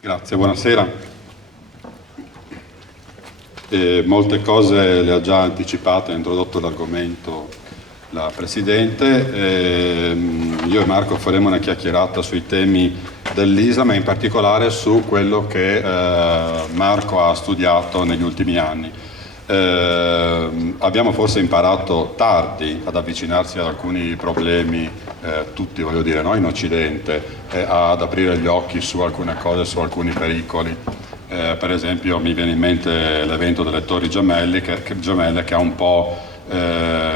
Grazie, buonasera. Molte cose le ha già anticipate, ha introdotto l'argomento la Presidente. Io e Marco faremo una chiacchierata sui temi dell'ISA, ma in particolare su quello che Marco ha studiato negli ultimi anni. Abbiamo forse imparato tardi ad avvicinarsi ad alcuni problemi, tutti voglio dire, no? In Occidente, ad aprire gli occhi su alcune cose, su alcuni pericoli. Per esempio mi viene in mente l'evento delle Torri Gemelle che ha un po'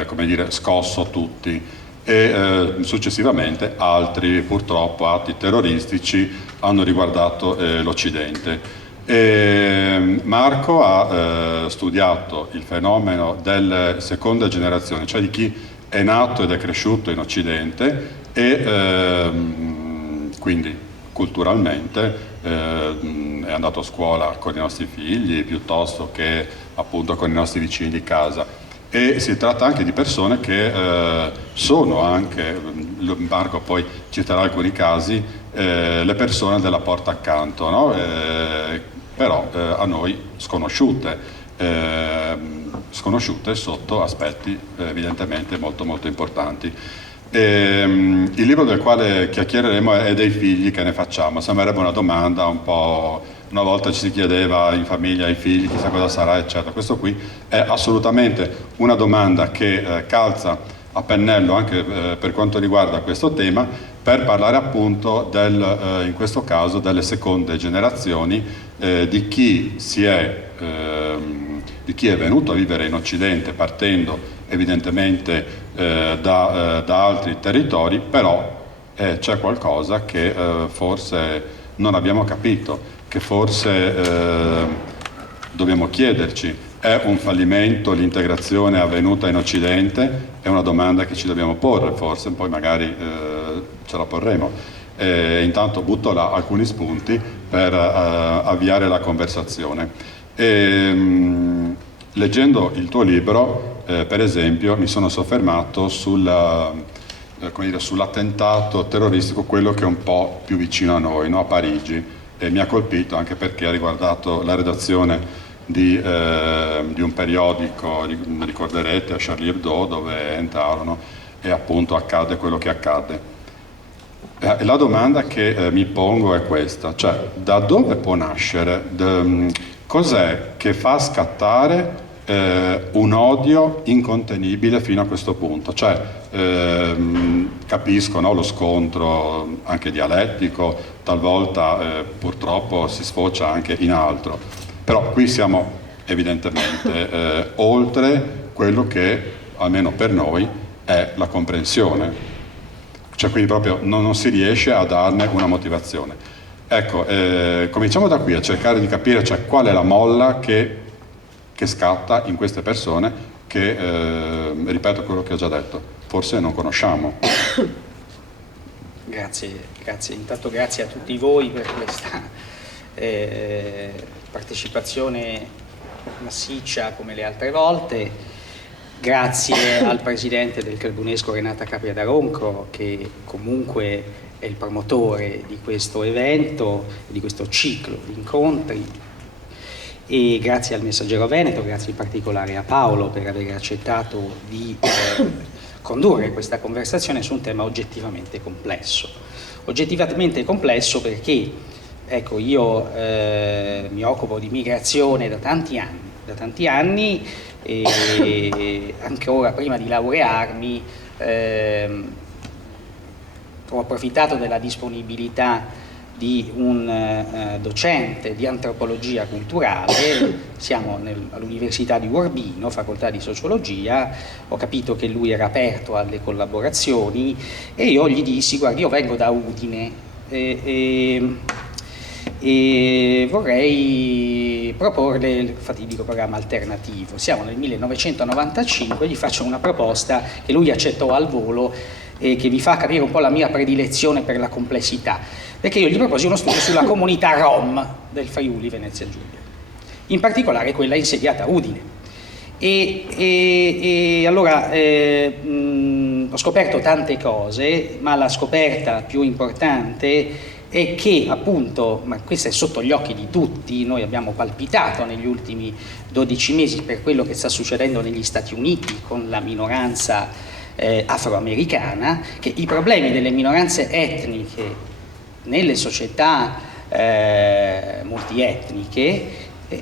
come dire, scosso tutti e successivamente altri purtroppo atti terroristici hanno riguardato l'Occidente. Marco ha studiato il fenomeno delle seconde generazioni, cioè di chi è nato ed è cresciuto in Occidente e quindi culturalmente è andato a scuola con i nostri figli piuttosto che appunto con i nostri vicini di casa. E si tratta anche di persone che sono anche, Marco poi citerà alcuni casi, le persone della porta accanto, no? Però a noi sconosciute sotto aspetti evidentemente molto molto importanti. Il libro del quale chiacchiereremo è Dei figli che ne facciamo. Sembrerebbe una domanda un po', una volta ci si chiedeva in famiglia ai figli chissà cosa sarà eccetera. Questo qui è assolutamente una domanda che calza a pennello anche per quanto riguarda questo tema, per parlare appunto in questo caso delle seconde generazioni, di chi di chi è venuto a vivere in Occidente partendo evidentemente da altri territori, però c'è qualcosa che forse non abbiamo capito, che forse dobbiamo chiederci. È un fallimento l'integrazione avvenuta in Occidente? È una domanda che ci dobbiamo porre, forse poi magari ce la porremo. Intanto butto là alcuni spunti per avviare la conversazione. Leggendo il tuo libro, per esempio, mi sono soffermato sull'attentato terroristico, quello che è un po' più vicino a noi, no? A Parigi, e mi ha colpito anche perché ha riguardato la redazione di un periodico, ricorderete, a Charlie Hebdo, dove entrarono e appunto accade quello che accade. La domanda che mi pongo è questa, cioè da dove può nascere, cos'è che fa scattare un odio incontenibile fino a questo punto? Cioè, capisco, no, lo scontro anche dialettico, talvolta purtroppo si sfocia anche in altro, però qui siamo evidentemente oltre quello che, almeno per noi, è la comprensione. Cioè quindi proprio non si riesce a darne una motivazione. Ecco, cominciamo da qui a cercare di capire, cioè, qual è la molla che scatta in queste persone che, ripeto quello che ho già detto, forse non conosciamo. Grazie. Intanto grazie a tutti voi per questa partecipazione massiccia come le altre volte. Grazie al Presidente del Club UNESCO Renata Capria d'Aronco, che comunque è il promotore di questo evento, di questo ciclo di incontri, e grazie al Messaggero Veneto, grazie in particolare a Paolo per aver accettato di condurre questa conversazione su un tema oggettivamente complesso. Oggettivamente complesso perché, ecco, io mi occupo di migrazione da tanti anni e ancora prima di laurearmi ho approfittato della disponibilità di un docente di antropologia culturale. Siamo all'Università di Urbino, facoltà di sociologia. Ho capito che lui era aperto alle collaborazioni e io gli dissi: guarda, io vengo da Udine e vorrei proporle il fatidico programma alternativo. Siamo nel 1995, gli faccio una proposta che lui accettò al volo e che vi fa capire un po' la mia predilezione per la complessità, perché io gli proposi uno studio sulla comunità Rom del Friuli Venezia Giulia, in particolare quella insediata a Udine. E allora ho scoperto tante cose, ma la scoperta più importante e che appunto, ma questo è sotto gli occhi di tutti, noi abbiamo palpitato negli ultimi 12 mesi per quello che sta succedendo negli Stati Uniti con la minoranza afroamericana, che i problemi delle minoranze etniche nelle società multietniche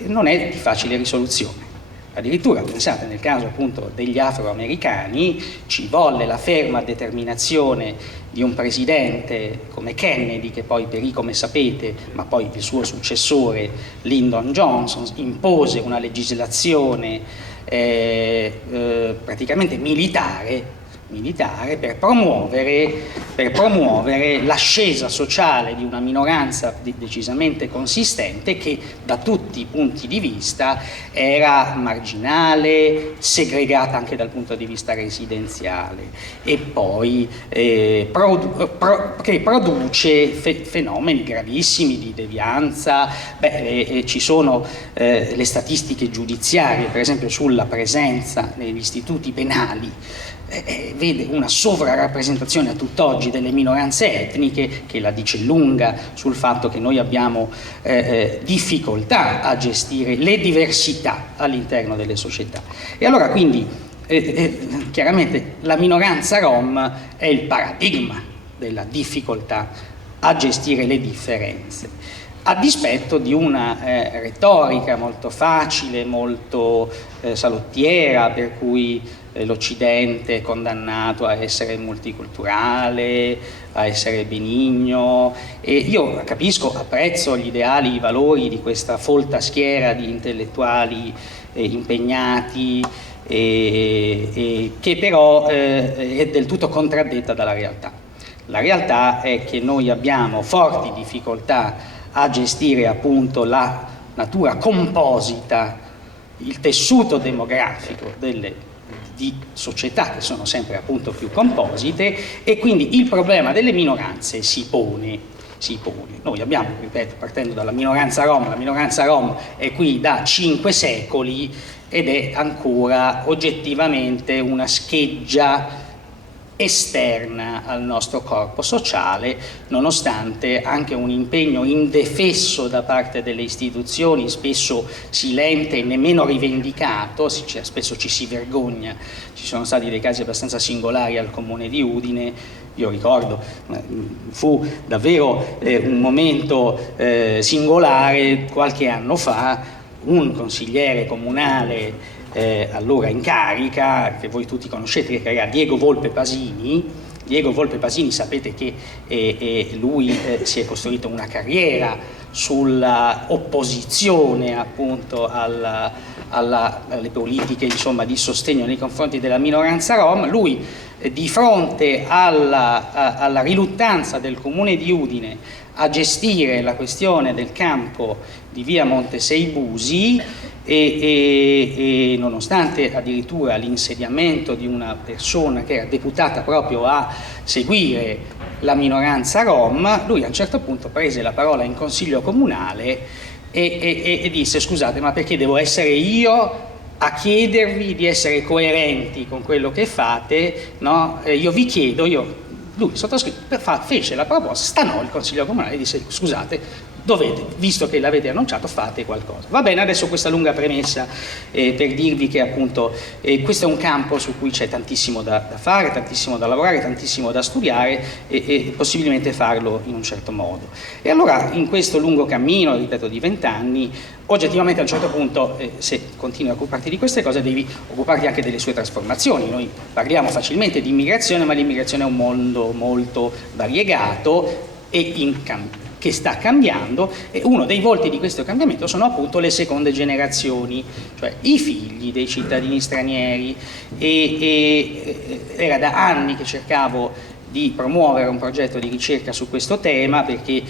non è di facile risoluzione. Addirittura, pensate, nel caso appunto degli afroamericani ci volle la ferma determinazione di un presidente come Kennedy, che poi perì, come sapete, ma poi il suo successore Lyndon Johnson impose una legislazione praticamente militare per promuovere l'ascesa sociale di una minoranza decisamente consistente che da tutti i punti di vista era marginale, segregata anche dal punto di vista residenziale, e poi che produce fenomeni gravissimi di devianza. Ci sono le statistiche giudiziarie, per esempio, sulla presenza negli istituti penali, vede una sovrarappresentazione a tutt'oggi delle minoranze etniche, che la dice lunga sul fatto che noi abbiamo difficoltà a gestire le diversità all'interno delle società. E allora quindi chiaramente la minoranza rom è il paradigma della difficoltà a gestire le differenze, a dispetto di una retorica molto facile, molto salottiera, per cui l'Occidente è condannato a essere multiculturale, a essere benigno, e io capisco, apprezzo gli ideali, i valori di questa folta schiera di intellettuali impegnati, che però è del tutto contraddetta dalla realtà. La realtà è che noi abbiamo forti difficoltà a gestire appunto la natura composita, il tessuto demografico di società che sono sempre appunto più composite, e quindi il problema delle minoranze si pone. Noi abbiamo, ripeto, partendo dalla minoranza rom, la minoranza rom è qui da 5 secoli ed è ancora oggettivamente una scheggia esterna al nostro corpo sociale, nonostante anche un impegno indefesso da parte delle istituzioni, spesso silente e nemmeno rivendicato, spesso ci si vergogna. Ci sono stati dei casi abbastanza singolari al comune di Udine. Io ricordo, fu davvero un momento singolare qualche anno fa, un consigliere comunale allora in carica, che voi tutti conoscete, che era Diego Volpe Pasini. Diego Volpe Pasini, sapete che lui si è costruito una carriera sulla opposizione appunto alle politiche, insomma, di sostegno nei confronti della minoranza rom. Lui di fronte alla riluttanza del comune di Udine a gestire la questione del campo di via Monte Busi, e nonostante addirittura l'insediamento di una persona che era deputata proprio a seguire la minoranza rom, lui a un certo punto prese la parola in consiglio comunale e disse: scusate, ma perché devo essere io a chiedervi di essere coerenti con quello che fate, no? Io vi chiedo, lui fece la proposta, stanò il consiglio comunale e disse: scusate, dovete, visto che l'avete annunciato, fate qualcosa. Va bene, adesso questa lunga premessa per dirvi che appunto questo è un campo su cui c'è tantissimo da fare, tantissimo da lavorare, tantissimo da studiare, e possibilmente farlo in un certo modo. E allora in questo lungo cammino, ripeto, di 20 anni, oggettivamente a un certo punto, se continui a occuparti di queste cose, devi occuparti anche delle sue trasformazioni. Noi parliamo facilmente di immigrazione, ma l'immigrazione è un mondo molto variegato e che sta cambiando, e uno dei volti di questo cambiamento sono appunto le seconde generazioni, cioè i figli dei cittadini stranieri, e era da anni che cercavo di promuovere un progetto di ricerca su questo tema, perché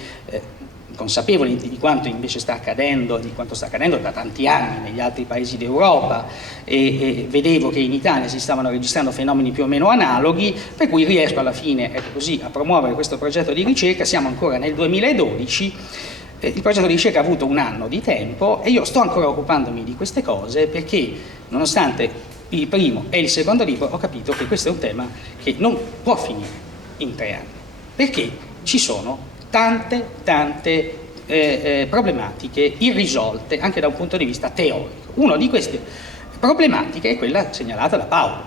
consapevoli di quanto invece sta accadendo, di quanto sta accadendo da tanti anni negli altri paesi d'Europa, e vedevo che in Italia si stavano registrando fenomeni più o meno analoghi, per cui riesco alla fine, ecco così, a promuovere questo progetto di ricerca. Siamo ancora nel 2012, il progetto di ricerca ha avuto un anno di tempo e io sto ancora occupandomi di queste cose, perché nonostante il primo e il secondo libro ho capito che questo è un tema che non può finire in 3 anni, perché ci sono tante problematiche irrisolte anche da un punto di vista teorico. Una di queste problematiche è quella segnalata da Paolo.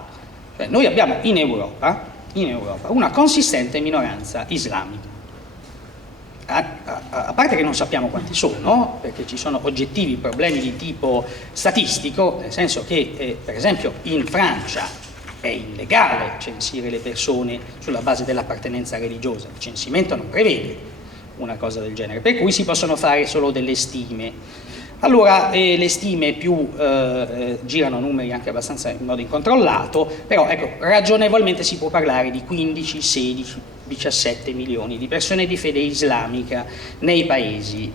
Cioè, noi abbiamo in Europa una consistente minoranza islamica. A parte che non sappiamo quanti sono, perché ci sono oggettivi problemi di tipo statistico, nel senso che per esempio in Francia è illegale censire le persone sulla base dell'appartenenza religiosa, il censimento non prevede una cosa del genere, per cui si possono fare solo delle stime. Allora le stime girano numeri anche abbastanza in modo incontrollato, però ecco, ragionevolmente si può parlare di 15, 16, 17 milioni di persone di fede islamica nei paesi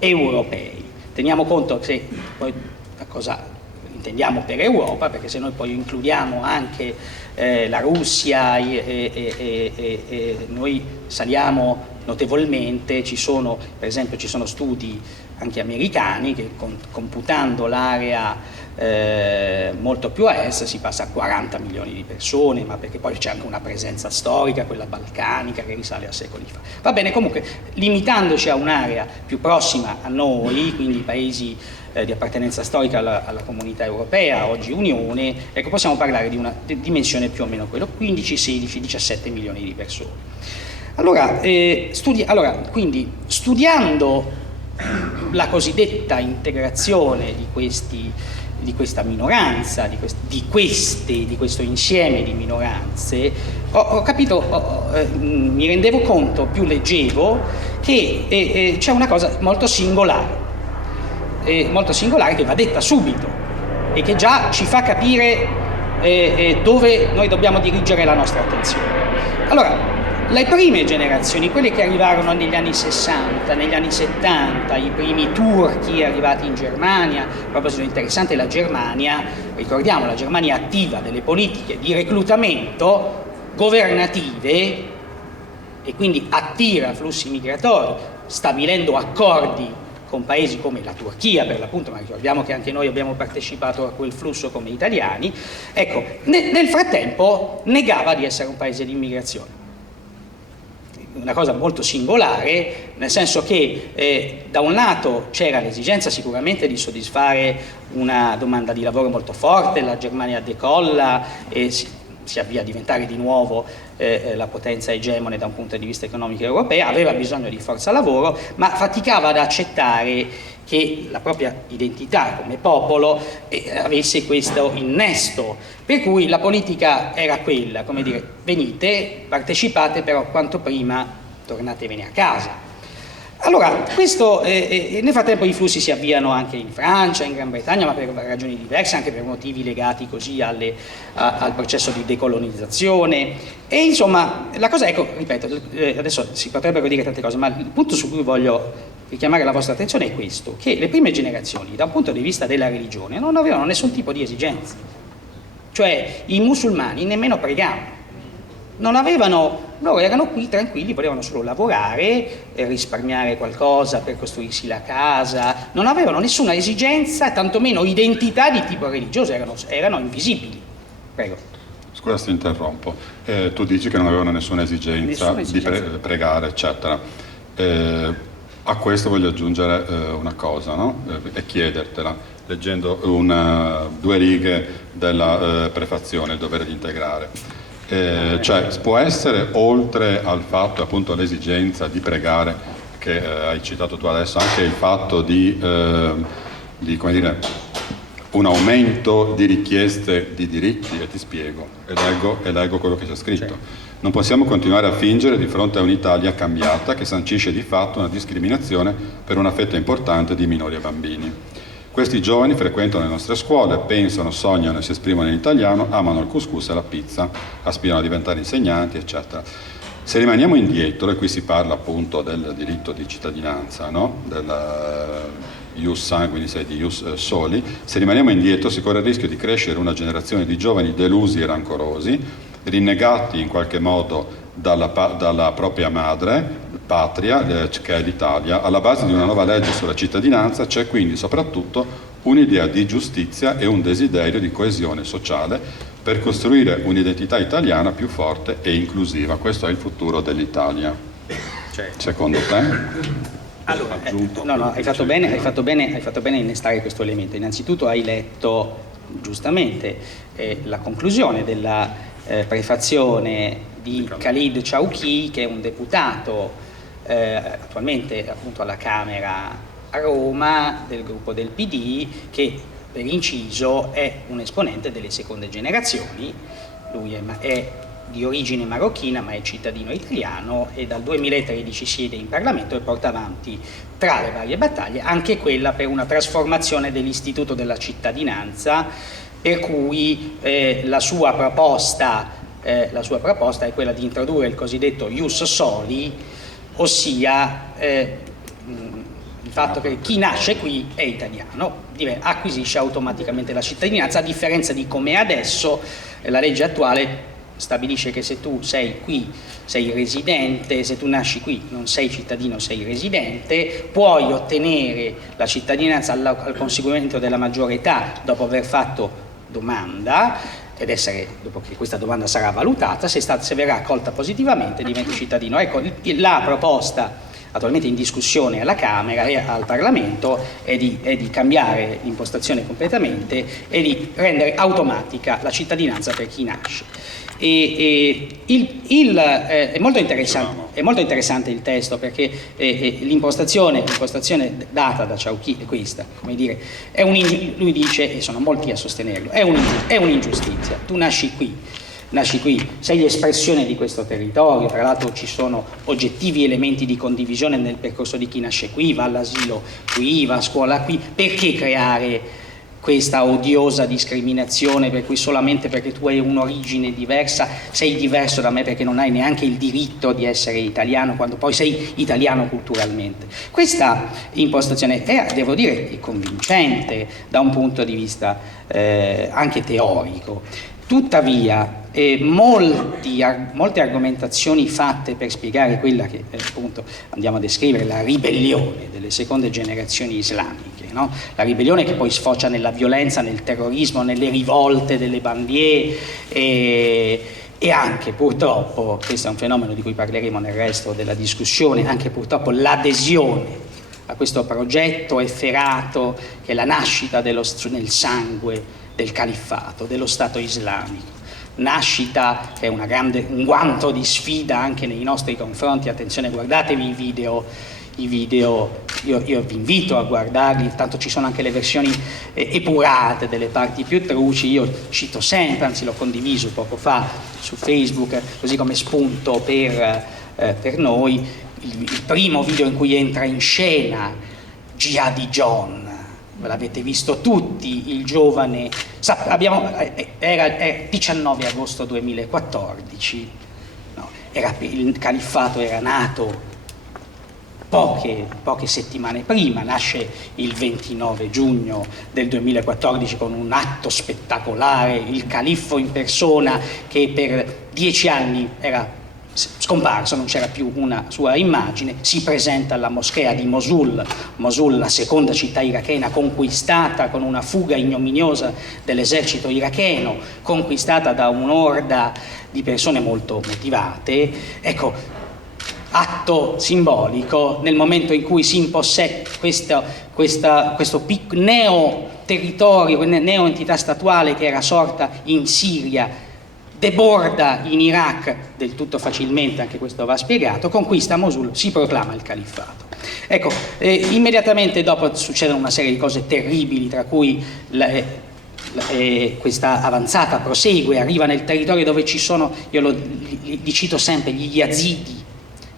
europei. Teniamo conto che poi cosa intendiamo per Europa, perché se noi poi includiamo anche la Russia e noi saliamo notevolmente, per esempio ci sono studi anche americani che computando l'area molto più a est si passa a 40 milioni di persone, ma perché poi c'è anche una presenza storica, quella balcanica, che risale a secoli fa. Va bene, comunque limitandoci a un'area più prossima a noi, quindi i paesi di appartenenza storica alla comunità europea, oggi Unione, ecco, possiamo parlare di una dimensione più o meno quello, 15, 16, 17 milioni di persone. Allora, quindi studiando la cosiddetta integrazione di questa minoranza, di questo insieme di minoranze, ho capito, mi rendevo conto, più leggevo, che c'è una cosa molto singolare che va detta subito e che già ci fa capire dove noi dobbiamo dirigere la nostra attenzione. Allora, le prime generazioni, quelle che arrivarono negli anni 60, negli anni 70, i primi turchi arrivati in Germania, a proposito interessante la Germania, ricordiamo la Germania attiva delle politiche di reclutamento governative e quindi attira flussi migratori, stabilendo accordi con paesi come la Turchia per l'appunto, ma ricordiamo che anche noi abbiamo partecipato a quel flusso come italiani, ecco, nel frattempo negava di essere un paese di immigrazione. Una cosa molto singolare, nel senso che da un lato c'era l'esigenza sicuramente di soddisfare una domanda di lavoro molto forte, la Germania decolla e si avvia a diventare di nuovo la potenza egemone da un punto di vista economico europeo, aveva bisogno di forza lavoro, ma faticava ad accettare che la propria identità come popolo avesse questo innesto, per cui la politica era quella, come dire, venite, partecipate, però quanto prima tornatevene a casa. Allora, questo, nel frattempo i flussi si avviano anche in Francia, in Gran Bretagna, ma per ragioni diverse, anche per motivi legati così al processo di decolonizzazione. E insomma, la cosa, ecco, ripeto, adesso si potrebbero dire tante cose, ma il punto su cui voglio richiamare la vostra attenzione è questo, che le prime generazioni, da un punto di vista della religione, non avevano nessun tipo di esigenze. Cioè, i musulmani nemmeno pregavano. Non avevano, loro erano qui tranquilli, volevano solo lavorare, risparmiare qualcosa per costruirsi la casa, non avevano nessuna esigenza, tantomeno identità di tipo religioso, erano invisibili. Prego. Scusa se ti interrompo, tu dici che non avevano nessuna esigenza di pregare, eccetera. A questo voglio aggiungere una cosa, no? E chiedertela, leggendo due righe della prefazione, il dovere di integrare. Cioè, può essere, oltre al fatto, appunto, l'esigenza di pregare, che hai citato tu adesso, anche il fatto di come dire, un aumento di richieste di diritti, e ti spiego, e leggo quello che c'è scritto. Non possiamo continuare a fingere di fronte a un'Italia cambiata che sancisce di fatto una discriminazione per una fetta importante di minori e bambini. Questi giovani frequentano le nostre scuole, pensano, sognano e si esprimono in italiano, amano il couscous e la pizza, aspirano a diventare insegnanti, eccetera. Se rimaniamo indietro, e qui si parla appunto del diritto di cittadinanza, no? Del ius sanguinis e di ius soli, se rimaniamo indietro si corre il rischio di crescere una generazione di giovani delusi e rancorosi, rinnegati in qualche modo dalla propria madre, patria, che è l'Italia. Alla base di una nuova legge sulla cittadinanza c'è quindi soprattutto un'idea di giustizia e un desiderio di coesione sociale per costruire un'identità italiana più forte e inclusiva. Questo è il futuro dell'Italia. Cioè, secondo te? allora, no, hai fatto bene a innestare questo elemento. Innanzitutto hai letto giustamente la conclusione della prefazione di Khalid Chowkhi, che è un deputato attualmente appunto alla Camera a Roma del gruppo del PD, che per inciso è un esponente delle seconde generazioni. Lui è di origine marocchina ma è cittadino italiano e dal 2013 siede in Parlamento e porta avanti tra le varie battaglie anche quella per una trasformazione dell'istituto della cittadinanza, per cui la sua proposta è quella di introdurre il cosiddetto ius soli, ossia il fatto che chi nasce qui è italiano, acquisisce automaticamente la cittadinanza, a differenza di come è adesso. La legge attuale stabilisce che se tu sei qui sei residente, se tu nasci qui non sei cittadino, sei residente, puoi ottenere la cittadinanza al conseguimento della maggiore età dopo aver fatto domanda, dopo che questa domanda sarà valutata, se verrà accolta positivamente diventi cittadino. Ecco, la proposta attualmente in discussione alla Camera e al Parlamento è di cambiare l'impostazione completamente e di rendere automatica la cittadinanza per chi nasce. È molto interessante il testo, perché l'impostazione data da Chowkhi è questa, come dire, lui dice, e sono molti a sostenerlo, è un'ingiustizia. Tu nasci qui, sei l'espressione di questo territorio, tra l'altro ci sono oggettivi elementi di condivisione nel percorso di chi nasce qui, va all'asilo qui, va a scuola qui, perché creare questa odiosa discriminazione per cui solamente perché tu hai un'origine diversa sei diverso da me, perché non hai neanche il diritto di essere italiano quando poi sei italiano culturalmente. Questa impostazione devo dire, è convincente da un punto di vista anche teorico. Tuttavia, molte argomentazioni fatte per spiegare quella che appunto andiamo a descrivere, la ribellione delle seconde generazioni islamiche, no? La ribellione che poi sfocia nella violenza, nel terrorismo, nelle rivolte delle banlieue e anche purtroppo, questo è un fenomeno di cui parleremo nel resto della discussione, anche purtroppo l'adesione a questo progetto efferato che è la nascita nel sangue del califfato, dello Stato islamico. Nascita che è un guanto di sfida anche nei nostri confronti. Attenzione, guardatevi i video, io vi invito a guardarli, tanto ci sono anche le versioni epurate delle parti più truci. Io cito sempre, anzi l'ho condiviso poco fa su Facebook, così come spunto per noi, il primo video in cui entra in scena Jihadi John. Ve l'avete visto tutti, il giovane, era 19 agosto 2014, no, il califfato era nato poche settimane prima, nasce il 29 giugno del 2014 con un atto spettacolare, il califfo in persona che per 10 anni era scomparso, non c'era più una sua immagine, si presenta alla moschea di Mosul, la seconda città irachena conquistata con una fuga ignominiosa dell'esercito iracheno, conquistata da un'orda di persone molto motivate. Ecco, atto simbolico nel momento in cui si impossessa questo neo-territorio, neo-entità statuale che era sorta in Siria, deborda in Iraq del tutto facilmente, anche questo va spiegato, conquista Mosul, si proclama il califfato. Ecco, immediatamente dopo succedono una serie di cose terribili, tra cui questa avanzata prosegue, arriva nel territorio dove ci sono, li cito sempre, gli yazidi,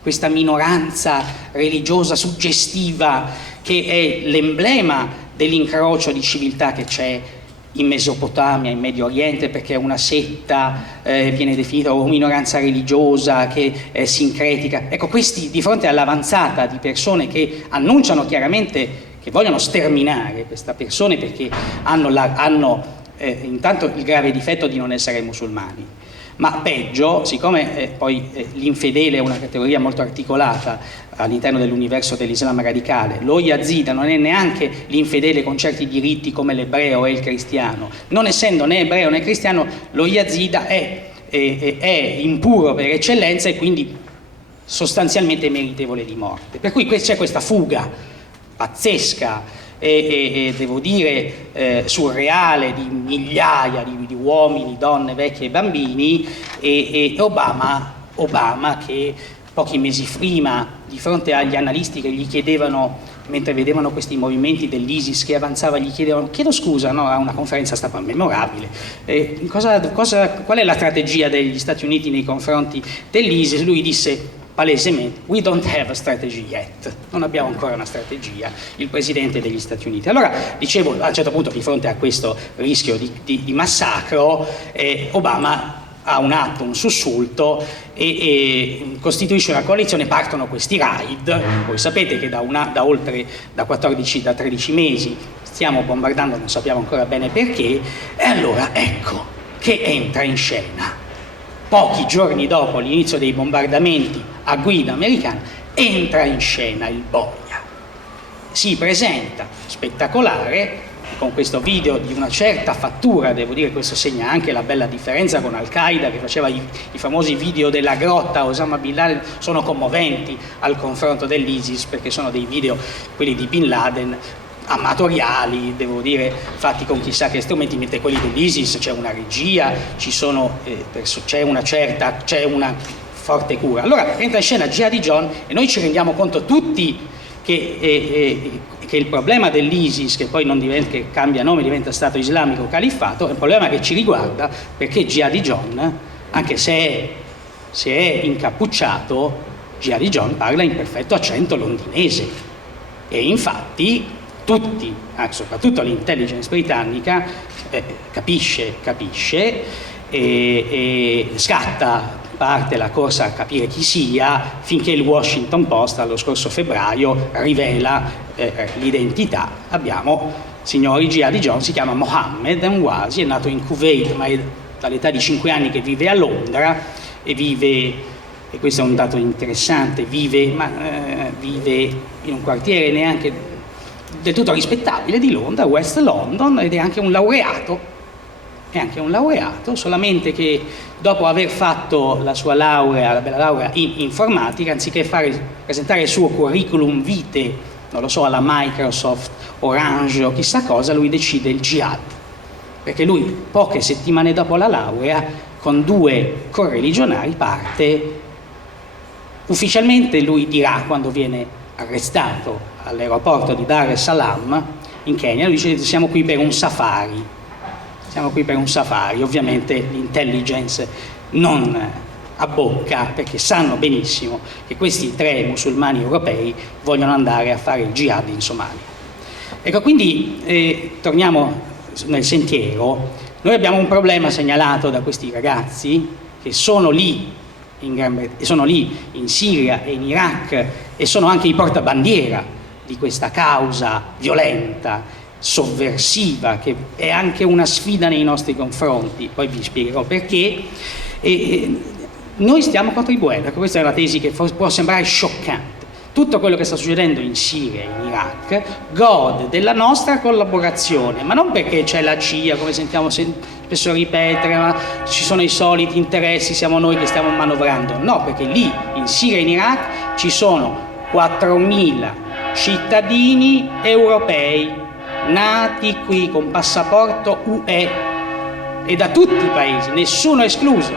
questa minoranza religiosa suggestiva che è l'emblema dell'incrocio di civiltà che c'è in Mesopotamia, in Medio Oriente, perché è una setta, viene definita o minoranza religiosa che è sincretica. Ecco, questi, di fronte all'avanzata di persone che annunciano chiaramente che vogliono sterminare queste persone perché hanno intanto il grave difetto di non essere musulmani, ma peggio, siccome poi l'infedele è una categoria molto articolata all'interno dell'universo dell'Islam radicale, lo yazida non è neanche l'infedele con certi diritti come l'ebreo e il cristiano, non essendo né ebreo né cristiano, lo yazida è impuro per eccellenza e quindi sostanzialmente meritevole di morte. Per cui c'è questa fuga pazzesca e devo dire surreale di migliaia di uomini, donne, vecchi e bambini, e Obama che pochi mesi prima, di fronte agli analisti che gli chiedevano, mentre vedevano questi movimenti dell'ISIS che avanzava, gli chiedevano, chiedo scusa, no, a una conferenza stampa memorabile, qual è la strategia degli Stati Uniti nei confronti dell'ISIS? Lui disse palesemente, we don't have a strategy yet, non abbiamo ancora una strategia, il Presidente degli Stati Uniti. Allora, dicevo, a un certo punto, di fronte a questo rischio di massacro, Obama ha un atto, un sussulto e costituisce una coalizione, partono questi raid. Voi sapete che da 13 mesi stiamo bombardando, non sappiamo ancora bene perché, e allora ecco che entra in scena, pochi giorni dopo l'inizio dei bombardamenti a guida americana, entra in scena il Boia, si presenta spettacolare, con questo video di una certa fattura, devo dire, questo segna anche la bella differenza con Al-Qaeda, che faceva i famosi video della grotta. Osama Bin Laden sono commoventi al confronto dell'ISIS, perché sono dei video, quelli di Bin Laden, amatoriali, devo dire, fatti con chissà che strumenti, mentre quelli dell'ISIS c'è una regia, c'è una forte cura. Allora entra in scena Jihadi John e noi ci rendiamo conto tutti che il problema dell'ISIS, che poi che cambia nome, diventa Stato Islamico, Califfato, è un problema che ci riguarda, perché Jihadi John, anche se è incappucciato, Jihadi John parla in perfetto accento londinese, e infatti tutti, soprattutto l'intelligence britannica, capisce e scatta, parte la corsa a capire chi sia, finché il Washington Post allo scorso febbraio rivela l'identità. Abbiamo, signori, Jihadi John si chiama Mohammed Anwasi, è nato in Kuwait, ma è dall'età di 5 anni che vive a Londra e questo è un dato interessante, vive in un quartiere neanche del tutto rispettabile di Londra, West London, ed è anche un laureato. Solamente che dopo aver fatto la sua laurea, la bella laurea in informatica, anziché presentare il suo curriculum vitae, non lo so, alla Microsoft, Orange o chissà cosa, lui decide il jihad, perché lui poche settimane dopo la laurea, con 2 correligionari, parte. Ufficialmente lui dirà, quando viene arrestato all'aeroporto di Dar es Salaam in Kenya, lui dice: siamo qui per un safari. Ovviamente l'intelligence non abbocca, perché sanno benissimo che questi 3 musulmani europei vogliono andare a fare il jihad in Somalia. Ecco, quindi torniamo nel sentiero. Noi abbiamo un problema segnalato da questi ragazzi che sono lì in Siria e in Iraq, e sono anche i portabandiera di questa causa violenta, sovversiva, che è anche una sfida nei nostri confronti, poi vi spiegherò perché. Noi stiamo contribuendo, questa è una tesi che può sembrare scioccante. Tutto quello che sta succedendo in Siria e in Iraq gode della nostra collaborazione, ma non perché c'è la CIA, come sentiamo spesso ripetere, ma ci sono i soliti interessi, siamo noi che stiamo manovrando. No, perché lì in Siria e in Iraq ci sono 4.000 cittadini europei nati qui con passaporto UE, e da tutti i paesi, nessuno escluso: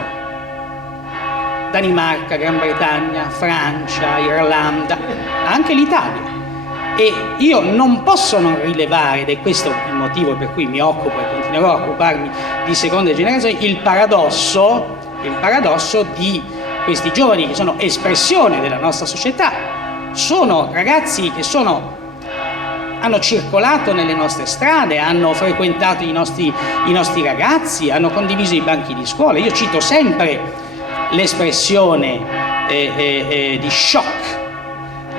Danimarca, Gran Bretagna, Francia, Irlanda, anche l'Italia. E io non posso non rilevare, ed è questo il motivo per cui mi occupo e continuerò a occuparmi di seconde generazioni, il paradosso di questi giovani che sono espressione della nostra società. Sono ragazzi che hanno circolato nelle nostre strade, hanno frequentato i nostri ragazzi, hanno condiviso i banchi di scuola. Io cito sempre l'espressione di shock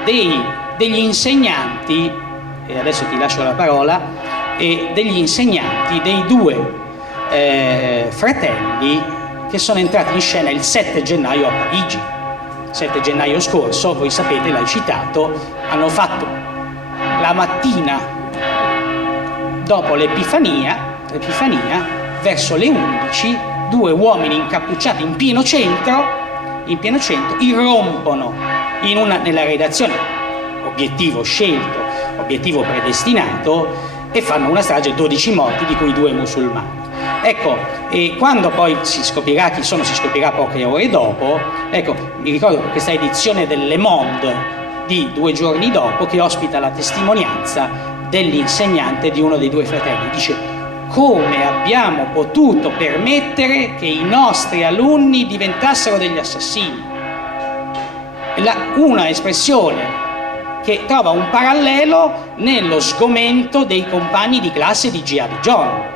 degli insegnanti, e adesso ti lascio la parola, degli insegnanti dei 2 fratelli che sono entrati in scena il 7 gennaio a Parigi. 7 gennaio scorso, voi sapete, l'hai citato, hanno fatto la mattina dopo l'Epifania, verso le 11, 2 uomini incappucciati in pieno centro in pieno centro, irrompono nella redazione, obiettivo scelto, obiettivo predestinato, e fanno una strage, 12 morti, di cui 2 musulmani. Ecco, e quando poi si scoprirà chi sono, si scoprirà poche ore dopo. Ecco, mi ricordo questa edizione del Le Monde di 2 giorni dopo, che ospita la testimonianza dell'insegnante di uno dei 2 fratelli. Dice: come abbiamo potuto permettere che i nostri alunni diventassero degli assassini? Una espressione che trova un parallelo nello sgomento dei compagni di classe di Jihad John,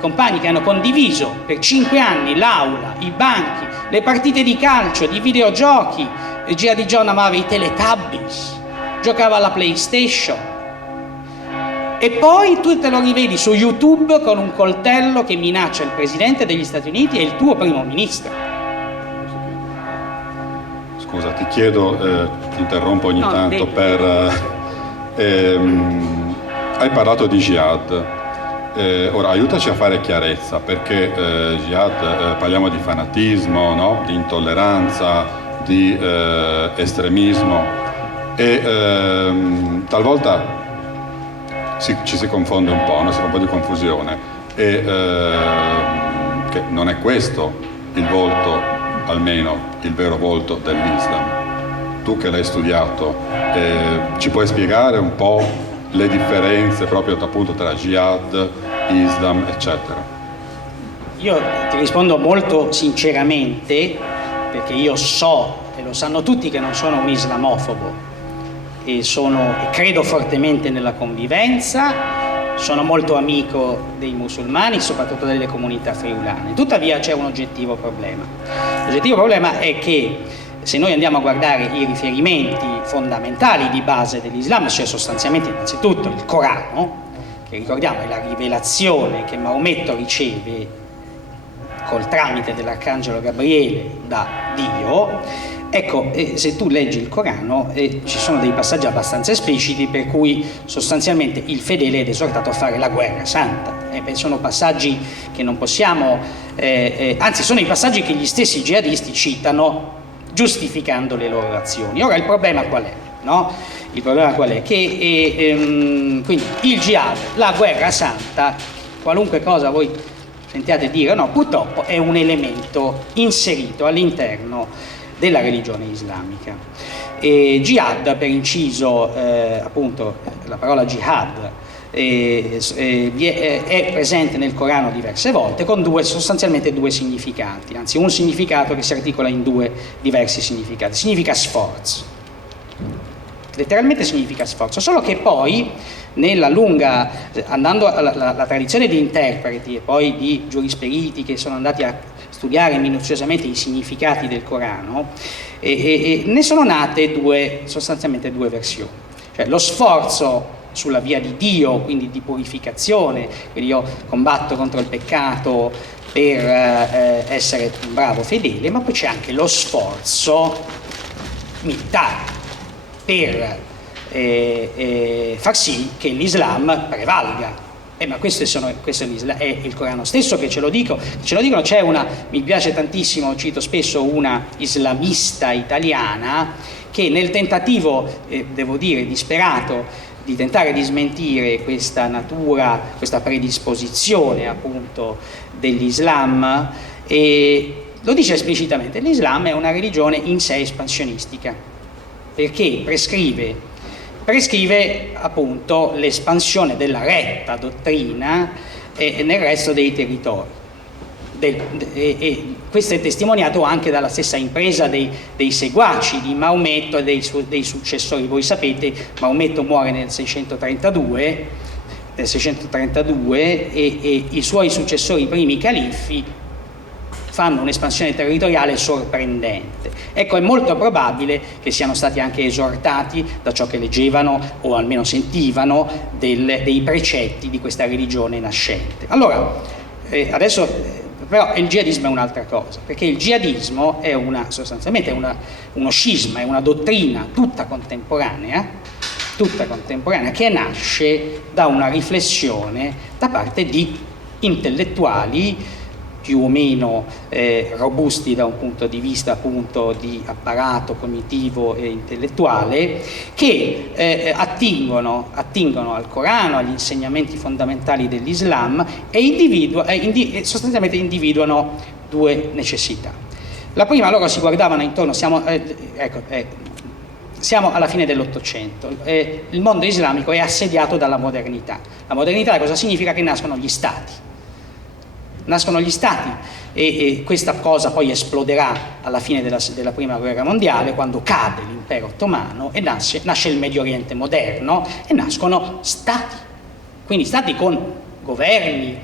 compagni che hanno condiviso per 5 anni l'aula, i banchi, le partite di calcio, di videogiochi. Jihad John amava i Teletubbies, giocava alla PlayStation, e poi tu te lo rivedi su YouTube con un coltello che minaccia il presidente degli Stati Uniti e il tuo primo ministro. Scusa, ti chiedo, ti interrompo ogni tanto hai parlato di jihad, ora aiutaci a fare chiarezza, perché jihad, parliamo di fanatismo, no? Di intolleranza, di estremismo, e talvolta ci si confonde un po', no? Si fa un po' di confusione, e che non è questo il volto, almeno il vero volto dell'Islam. Tu che l'hai studiato, ci puoi spiegare un po' le differenze proprio appunto tra jihad, Islam, eccetera? Io ti rispondo molto sinceramente, perché io so, e lo sanno tutti, che non sono un islamofobo, e credo fortemente nella convivenza. Sono molto amico dei musulmani, soprattutto delle comunità friulane. Tuttavia c'è un oggettivo problema. L'oggettivo problema è che se noi andiamo a guardare i riferimenti fondamentali di base dell'Islam, cioè sostanzialmente innanzitutto il Corano, che ricordiamo è la rivelazione che Maometto riceve col tramite dell'arcangelo Gabriele da Dio. Ecco, se tu leggi il Corano, ci sono dei passaggi abbastanza espliciti per cui sostanzialmente il fedele è esortato a fare la guerra santa. Sono passaggi che non possiamo, anzi sono i passaggi che gli stessi jihadisti citano giustificando le loro azioni. Ora il problema qual è? No? Il problema qual è? Che quindi il jihad, la guerra santa, qualunque cosa voi sentiate dire, no, purtroppo è un elemento inserito all'interno della religione islamica. Jihad, per inciso, appunto la parola jihad è presente nel Corano diverse volte con sostanzialmente due significati, anzi un significato che si articola in 2 diversi significati. Significa sforzo, letteralmente significa sforzo, solo che poi nella lunga, andando alla tradizione di interpreti e poi di giurisperiti che sono andati a studiare minuziosamente i significati del Corano, ne sono nate sostanzialmente due versioni. Cioè lo sforzo sulla via di Dio, quindi di purificazione, quindi io combatto contro il peccato per essere un bravo fedele, ma poi c'è anche lo sforzo militare per far sì che l'Islam prevalga. Ma questo è il Corano stesso che ce lo dicono. C'è mi piace tantissimo, cito spesso una islamista italiana che nel tentativo, devo dire, disperato di tentare di smentire questa natura, questa predisposizione appunto dell'Islam, lo dice esplicitamente: l'Islam è una religione in sé espansionistica, perché prescrive appunto l'espansione della retta dottrina nel resto dei territori. Questo è testimoniato anche dalla stessa impresa dei seguaci di Maometto e dei successori. Voi sapete, Maometto muore nel 632 e i suoi successori, i primi califfi, fanno un'espansione territoriale sorprendente. Ecco, è molto probabile che siano stati anche esortati da ciò che leggevano o almeno sentivano dei precetti di questa religione nascente. Allora, adesso però il jihadismo è un'altra cosa, perché il jihadismo è sostanzialmente uno scisma, è una dottrina tutta contemporanea, che nasce da una riflessione da parte di intellettuali più o meno robusti da un punto di vista appunto di apparato cognitivo e intellettuale, che attingono al Corano, agli insegnamenti fondamentali dell'Islam e sostanzialmente individuano due necessità. La prima, loro si guardavano intorno, siamo alla fine dell'Ottocento, il mondo islamico è assediato dalla modernità. La modernità cosa significa? Che nascono gli stati. Nascono gli stati e questa cosa poi esploderà alla fine della Prima Guerra Mondiale, quando cade l'impero ottomano e nasce il Medio Oriente moderno e nascono stati. Quindi stati con governi,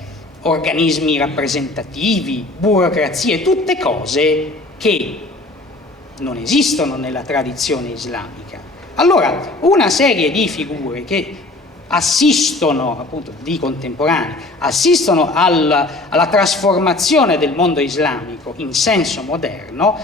organismi rappresentativi, burocrazie, tutte cose che non esistono nella tradizione islamica. Allora, una serie di figure che assistono, appunto, di contemporanei, assistono alla trasformazione del mondo islamico in senso moderno,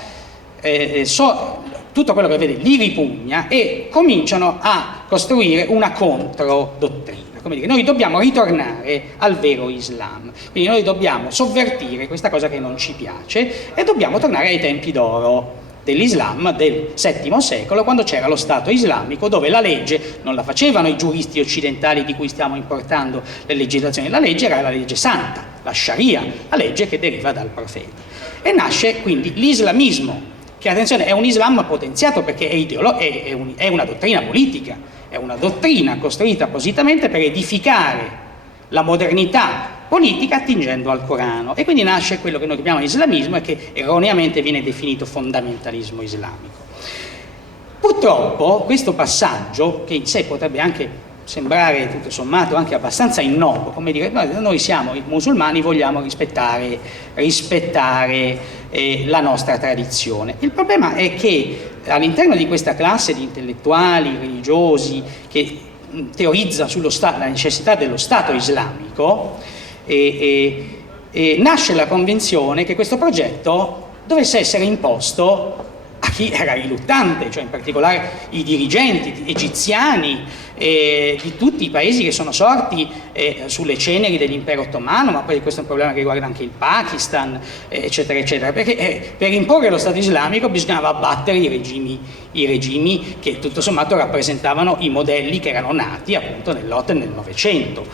tutto quello che vede li ripugna e cominciano a costruire una controdottrina. Come dire, noi dobbiamo ritornare al vero Islam, quindi noi dobbiamo sovvertire questa cosa che non ci piace e dobbiamo tornare ai tempi d'oro dell'Islam del VII secolo, quando c'era lo Stato islamico, dove la legge non la facevano i giuristi occidentali di cui stiamo importando le legislazioni, la legge era la legge santa, la Sharia, la legge che deriva dal profeta. E nasce quindi l'islamismo, che attenzione è un Islam potenziato perché è una dottrina politica, è una dottrina costruita appositamente per edificare la modernità politica attingendo al Corano, e quindi nasce quello che noi chiamiamo islamismo e che erroneamente viene definito fondamentalismo islamico. Purtroppo questo passaggio, che in sé potrebbe anche sembrare tutto sommato anche abbastanza innocuo, come dire, noi siamo i musulmani, vogliamo rispettare la nostra tradizione. Il problema è che all'interno di questa classe di intellettuali, religiosi, che teorizza la necessità dello Stato islamico, nasce la convinzione che questo progetto dovesse essere imposto a chi era riluttante, cioè in particolare i dirigenti egiziani di tutti i paesi che sono sorti sulle ceneri dell'impero ottomano, ma poi questo è un problema che riguarda anche il Pakistan, eccetera, eccetera, perché per imporre lo Stato islamico bisognava abbattere i regimi che tutto sommato rappresentavano i modelli che erano nati appunto nell'8 e nel Novecento.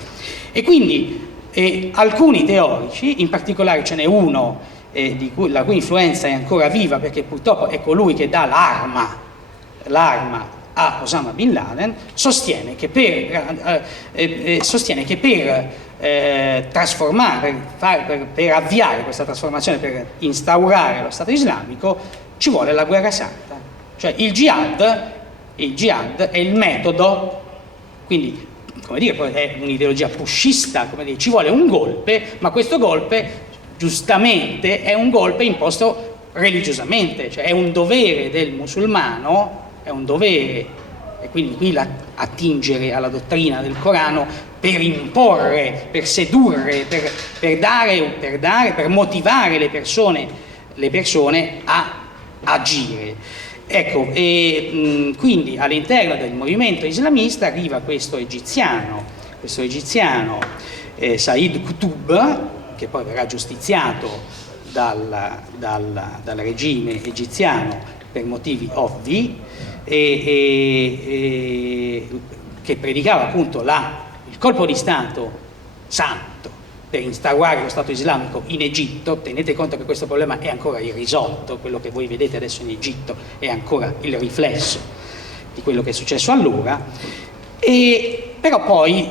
E quindi alcuni teorici, in particolare ce n'è uno la cui influenza è ancora viva, perché purtroppo è colui che dà l'arma a Osama Bin Laden, sostiene che per avviare questa trasformazione, per instaurare lo Stato islamico, ci vuole la guerra santa. Cioè il jihad è il metodo, quindi come dire, è un'ideologia pushista, come dire, ci vuole un golpe, ma questo golpe giustamente è un golpe imposto religiosamente, cioè è un dovere del musulmano, è un dovere, e quindi qui attingere alla dottrina del Corano per imporre, per sedurre, per motivare le persone a agire. Ecco, quindi all'interno del movimento islamista arriva questo egiziano Said Qutb, che poi verrà giustiziato dal regime egiziano per motivi ovvi, che predicava appunto il colpo di Stato santo per instaurare lo Stato islamico in Egitto. Tenete conto che questo problema è ancora irrisolto, quello che voi vedete adesso in Egitto è ancora il riflesso di quello che è successo allora, però poi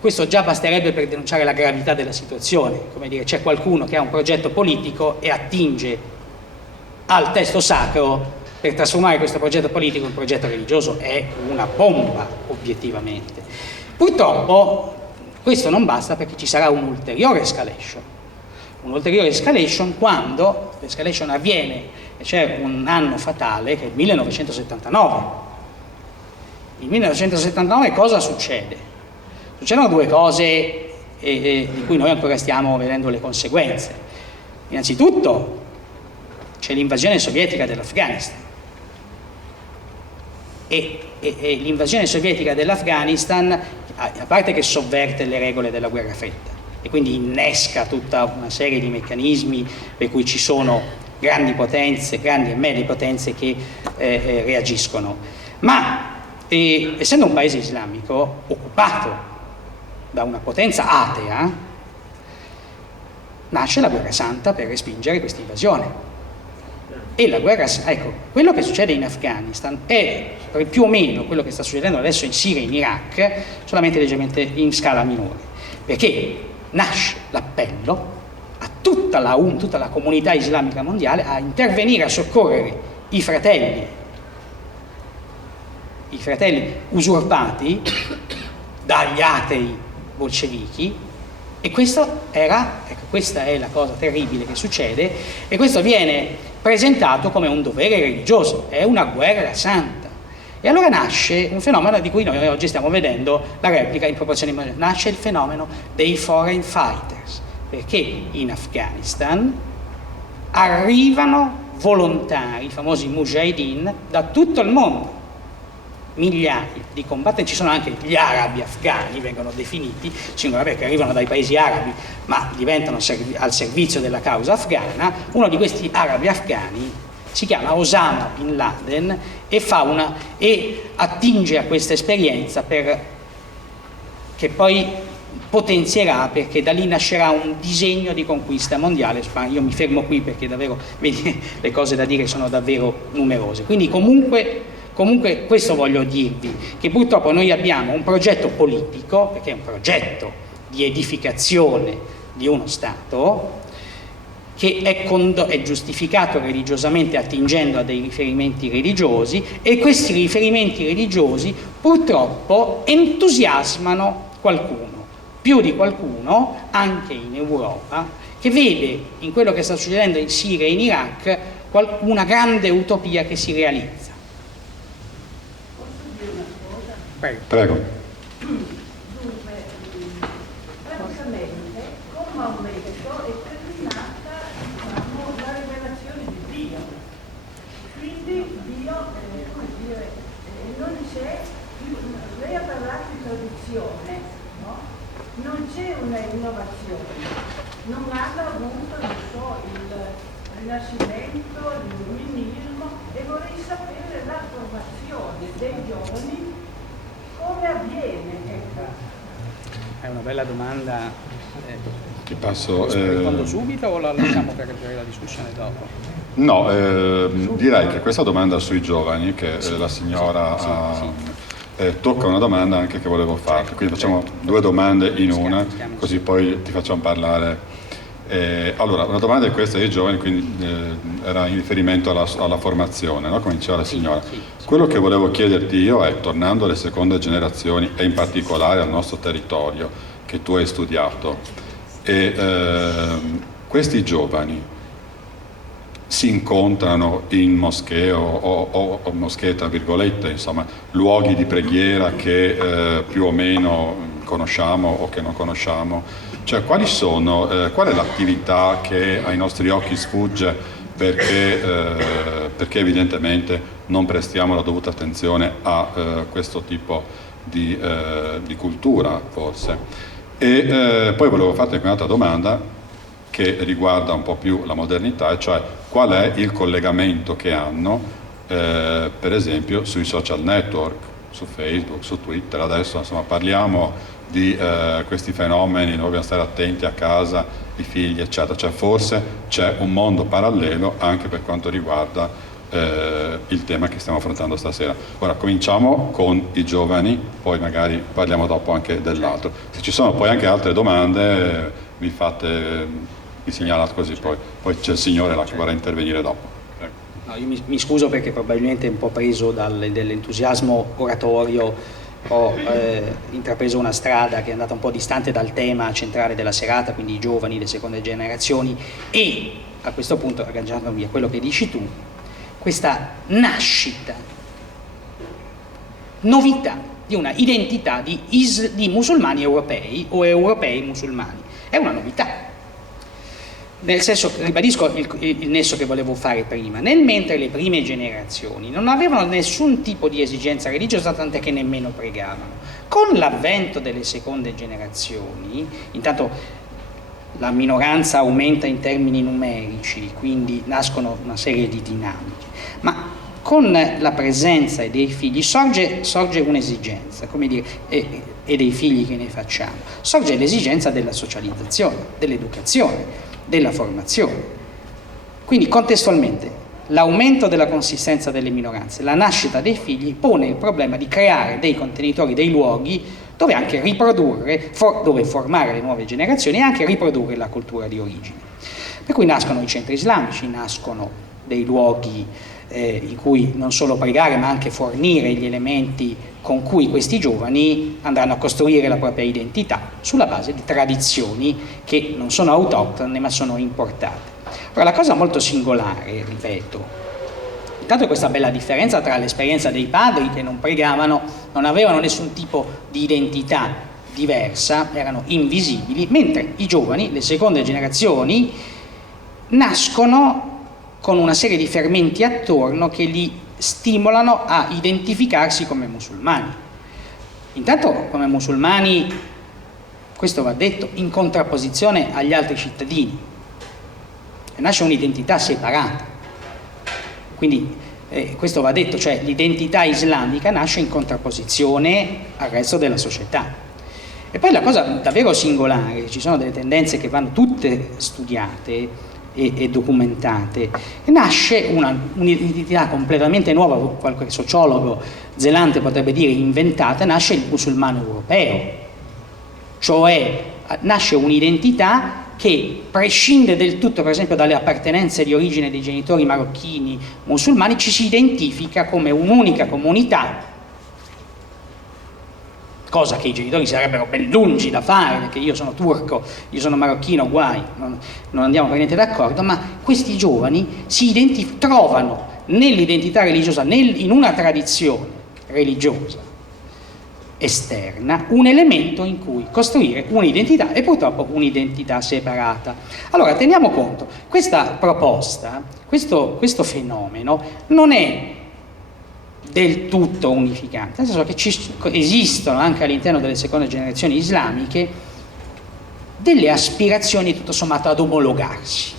questo già basterebbe per denunciare la gravità della situazione. Come dire, c'è qualcuno che ha un progetto politico e attinge al testo sacro per trasformare questo progetto politico in un progetto religioso. È una bomba, obiettivamente. Purtroppo questo non basta, perché ci sarà un'ulteriore escalation quando l'escalation avviene, e c'è un anno fatale che è il 1979. Nel 1979 cosa succede? Succedono due cose di cui noi ancora stiamo vedendo le conseguenze. Innanzitutto c'è l'invasione sovietica dell'Afghanistan e l'invasione sovietica dell'Afghanistan, a parte che sovverte le regole della guerra fredda, e quindi innesca tutta una serie di meccanismi per cui ci sono grandi potenze, grandi e medie potenze che reagiscono. Ma essendo un paese islamico occupato da una potenza atea, nasce la guerra santa per respingere questa invasione. E la guerra, ecco, quello che succede in Afghanistan è più o meno quello che sta succedendo adesso in Siria e in Iraq, solamente leggermente in scala minore, perché nasce l'appello a tutta la comunità islamica mondiale a intervenire, a soccorrere i fratelli usurpati dagli atei bolscevichi, e questa è la cosa terribile che succede, e questo viene presentato come un dovere religioso, è una guerra santa. E allora nasce un fenomeno di cui noi oggi stiamo vedendo la replica in proporzioni maggiori. Nasce il fenomeno dei foreign fighters, perché in Afghanistan arrivano volontari, i famosi mujahideen, da tutto il mondo, migliaia di combattenti. Ci sono anche gli arabi afghani, vengono definiti singolare perché arrivano dai paesi arabi ma diventano al servizio della causa afghana. Uno di questi arabi afghani si chiama Osama Bin Laden e attinge a questa esperienza che poi potenzierà, perché da lì nascerà un disegno di conquista mondiale. Io mi fermo qui perché davvero, vedi, le cose da dire sono davvero numerose. Quindi comunque questo voglio dirvi, che purtroppo noi abbiamo un progetto politico, perché è un progetto di edificazione di uno Stato, che è giustificato religiosamente attingendo a dei riferimenti religiosi, e questi riferimenti religiosi purtroppo entusiasmano qualcuno, più di qualcuno, anche in Europa, che vede in quello che sta succedendo in Siria e in Iraq una grande utopia che si realizza. Prego. Dunque, praticamente con Maometto è terminata, la rivelazione di Dio. Quindi Dio, come dire, non c'è più, lei ha parlato di traduzione, no? Non c'è una innovazione, non hanno avuto, il Rinascimento, l'Illuminismo, e vorrei sapere la formazione dei giovani. Come avviene? È una bella domanda. Ti passo. Rispondo subito o la lasciamo per la discussione dopo? No, direi che questa domanda sui giovani, che la signora tocca una domanda anche che volevo farti. Quindi facciamo due domande in una, così poi ti facciamo parlare. Allora, una domanda è questa dei giovani, quindi era in riferimento alla formazione, no? Come diceva la signora. Quello che volevo chiederti io è, tornando alle seconde generazioni e in particolare al nostro territorio che tu hai studiato, questi giovani si incontrano in moschee o moschee tra virgolette, insomma, luoghi di preghiera che più o meno conosciamo o che non conosciamo. Cioè, qual è l'attività che ai nostri occhi sfugge perché evidentemente non prestiamo la dovuta attenzione a questo tipo di cultura, forse. E poi volevo farti anche un'altra domanda che riguarda un po' più la modernità, e cioè qual è il collegamento che hanno, per esempio, sui social network, su Facebook, su Twitter. Adesso insomma parliamo di questi fenomeni, noi dobbiamo stare attenti a casa, i figli, eccetera. Cioè forse c'è un mondo parallelo anche per quanto riguarda il tema che stiamo affrontando stasera. Ora cominciamo con i giovani, poi magari parliamo dopo anche dell'altro. Se ci sono poi anche altre domande mi segnalate così, poi c'è il signore là che vorrà intervenire dopo. No, io mi scuso perché probabilmente un po' preso dell'entusiasmo oratorio ho intrapreso una strada che è andata un po' distante dal tema centrale della serata, quindi i giovani, le seconde generazioni, e a questo punto, agganciandomi a quello che dici tu, questa nascita, novità di una identità di musulmani europei o europei musulmani, è una novità. Nel senso, ribadisco il nesso che volevo fare prima, mentre le prime generazioni non avevano nessun tipo di esigenza religiosa, tant'è che nemmeno pregavano. Con l'avvento delle seconde generazioni, intanto la minoranza aumenta in termini numerici, quindi nascono una serie di dinamiche, ma con la presenza dei figli sorge un'esigenza, come dire, e dei figli che ne facciamo, sorge l'esigenza della socializzazione, dell'educazione, della formazione. Quindi contestualmente l'aumento della consistenza delle minoranze, la nascita dei figli pone il problema di creare dei contenitori, dei luoghi dove anche riprodurre, dove formare le nuove generazioni e anche riprodurre la cultura di origine. Per cui nascono i centri islamici, nascono dei luoghi in cui non solo pregare ma anche fornire gli elementi con cui questi giovani andranno a costruire la propria identità sulla base di tradizioni che non sono autoctone ma sono importate. Ora, la cosa molto singolare, ripeto, intanto è questa bella differenza tra l'esperienza dei padri che non pregavano, non avevano nessun tipo di identità diversa, erano invisibili, mentre i giovani, le seconde generazioni, nascono con una serie di fermenti attorno che li stimolano a identificarsi come musulmani. Intanto come musulmani, questo va detto, in contrapposizione agli altri cittadini. Nasce un'identità separata. Quindi questo va detto, cioè l'identità islamica nasce in contrapposizione al resto della società. E poi la cosa davvero singolare, ci sono delle tendenze che vanno tutte studiate e documentate, e nasce un'identità completamente nuova, qualche sociologo zelante potrebbe dire inventata, nasce il musulmano europeo, cioè nasce un'identità che prescinde del tutto, per esempio, dalle appartenenze di origine dei genitori marocchini musulmani, ci si identifica come un'unica comunità, cosa che i genitori sarebbero ben lungi da fare, perché io sono turco, io sono marocchino, guai, non andiamo per niente d'accordo, ma questi giovani trovano nell'identità religiosa, in una tradizione religiosa esterna, un elemento in cui costruire un'identità e purtroppo un'identità separata. Allora teniamo conto, questa proposta, questo fenomeno non è del tutto unificante, nel senso che esistono anche all'interno delle seconde generazioni islamiche delle aspirazioni tutto sommato ad omologarsi,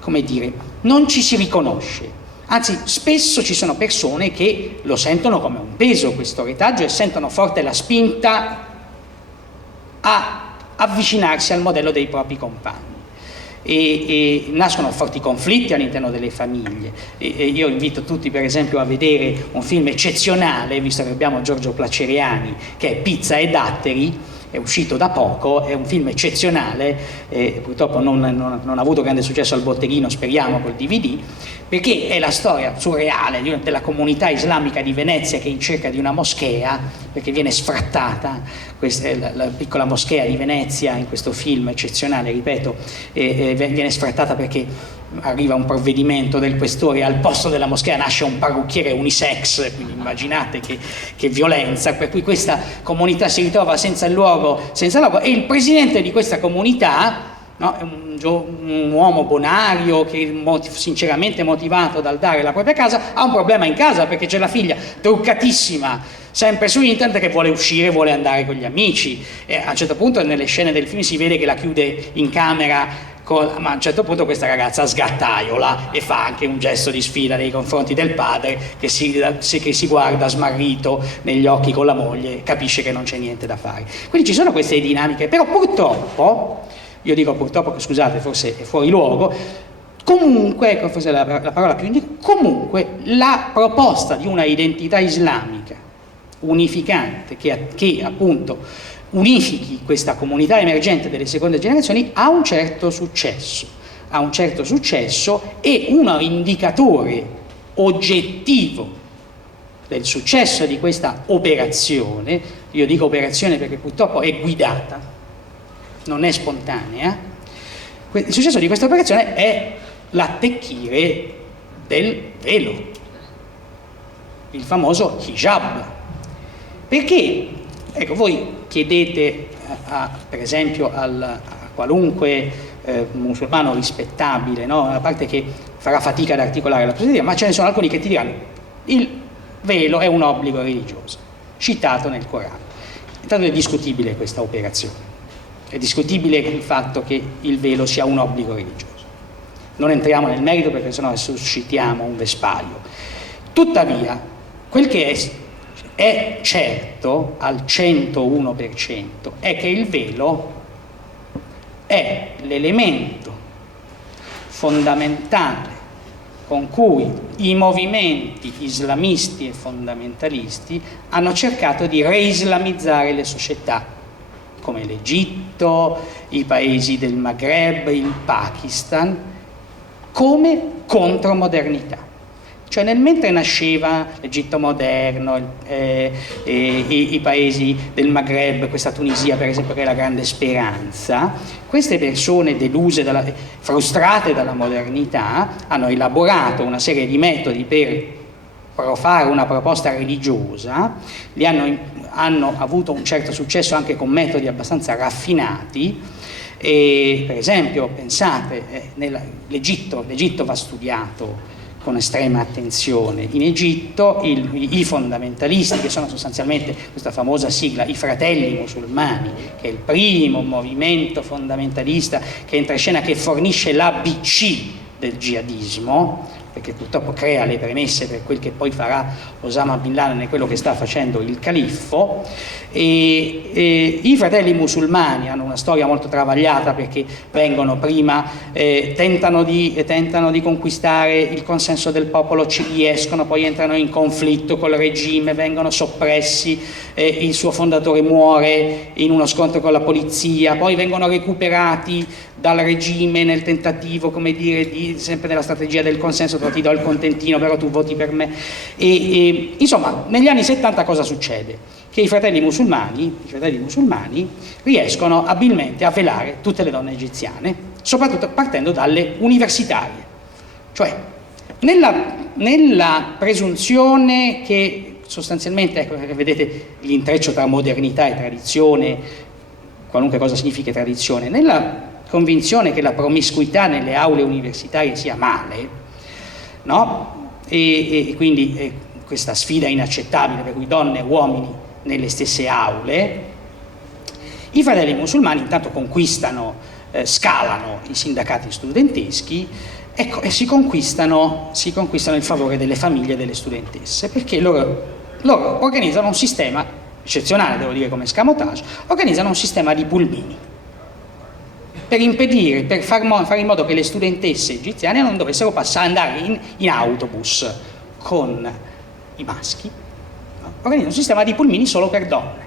come dire, non ci si riconosce, anzi spesso ci sono persone che lo sentono come un peso questo retaggio e sentono forte la spinta a avvicinarsi al modello dei propri compagni. E nascono forti conflitti all'interno delle famiglie. Io invito tutti per esempio a vedere un film eccezionale, visto che abbiamo Giorgio Placeriani, che è Pizza e Datteri, è uscito da poco, è un film eccezionale, purtroppo non ha avuto grande successo al botteghino, speriamo col DVD, perché è la storia surreale della comunità islamica di Venezia che è in cerca di una moschea, perché viene sfrattata, questa è la piccola moschea di Venezia in questo film eccezionale, ripeto, viene sfrattata perché arriva un provvedimento del questore e al posto della moschea nasce un parrucchiere unisex, quindi immaginate che violenza, per cui questa comunità si ritrova senza luogo e il presidente di questa comunità, no, è un uomo bonario che sinceramente motivato dal dare la propria casa, ha un problema in casa perché c'è la figlia truccatissima sempre su internet che vuole uscire, vuole andare con gli amici, e a un certo punto nelle scene del film si vede che la chiude in camera, ma a un certo punto questa ragazza sgattaiola e fa anche un gesto di sfida nei confronti del padre che si guarda smarrito negli occhi con la moglie, capisce che non c'è niente da fare. Quindi ci sono queste dinamiche, però purtroppo, io dico purtroppo, scusate, forse è fuori luogo, comunque, ecco, forse è la parola più indica, comunque la proposta di una identità islamica unificante che appunto unifichi questa comunità emergente delle seconde generazioni ha un certo successo e un indicatore oggettivo del successo di questa operazione, io dico operazione perché purtroppo è guidata, non è spontanea, il successo di questa operazione è l'attecchire del velo, il famoso hijab, perché ecco, voi chiedete per esempio a qualunque musulmano rispettabile, no? A parte che farà fatica ad articolare la prospettiva, ma ce ne sono alcuni che ti diranno il velo è un obbligo religioso, citato nel Corano. Intanto è discutibile questa operazione, È discutibile il fatto che il velo sia un obbligo religioso. Non entriamo nel merito perché sennò suscitiamo un vespaio. Tuttavia, quel che è certo al 101% è che il velo è l'elemento fondamentale con cui i movimenti islamisti e fondamentalisti hanno cercato di reislamizzare le società, come l'Egitto, i paesi del Maghreb, il Pakistan, come contromodernità. Cioè mentre nasceva l'Egitto moderno, i paesi del Maghreb, questa Tunisia per esempio che è la grande speranza, queste persone deluse, frustrate dalla modernità, hanno elaborato una serie di metodi per fare una proposta religiosa, hanno avuto un certo successo anche con metodi abbastanza raffinati. E, per esempio, pensate, l'Egitto va studiato con estrema attenzione. In Egitto i fondamentalisti, che sono sostanzialmente questa famosa sigla, i Fratelli Musulmani, che è il primo movimento fondamentalista che entra in scena, che fornisce l'ABC del jihadismo, perché purtroppo crea le premesse per quel che poi farà Osama Bin Laden e quello che sta facendo il califfo. E i Fratelli Musulmani hanno una storia molto travagliata, perché vengono prima, tentano di conquistare il consenso del popolo, ci riescono, poi entrano in conflitto col regime, vengono soppressi, il suo fondatore muore in uno scontro con la polizia, poi vengono recuperati dal regime nel tentativo, come dire, sempre nella strategia del consenso, ti do il contentino però tu voti per me. Insomma, negli anni 70 cosa succede? Che i fratelli musulmani riescono abilmente a velare tutte le donne egiziane, soprattutto partendo dalle universitarie. Cioè, nella presunzione che sostanzialmente, ecco, vedete l'intreccio tra modernità e tradizione, qualunque cosa significhi tradizione, nella convinzione che la promiscuità nelle aule universitarie sia male, no? E quindi questa sfida inaccettabile per cui donne e uomini nelle stesse aule, i fratelli musulmani intanto scalano i sindacati studenteschi, ecco, e si conquistano il favore delle famiglie delle studentesse, perché loro organizzano un sistema eccezionale, devo dire, come escamotage, organizzano un sistema di pulmini per impedire, per fare in modo che le studentesse egiziane non dovessero andare in autobus con i maschi, no? Organizzano un sistema di pulmini solo per donne.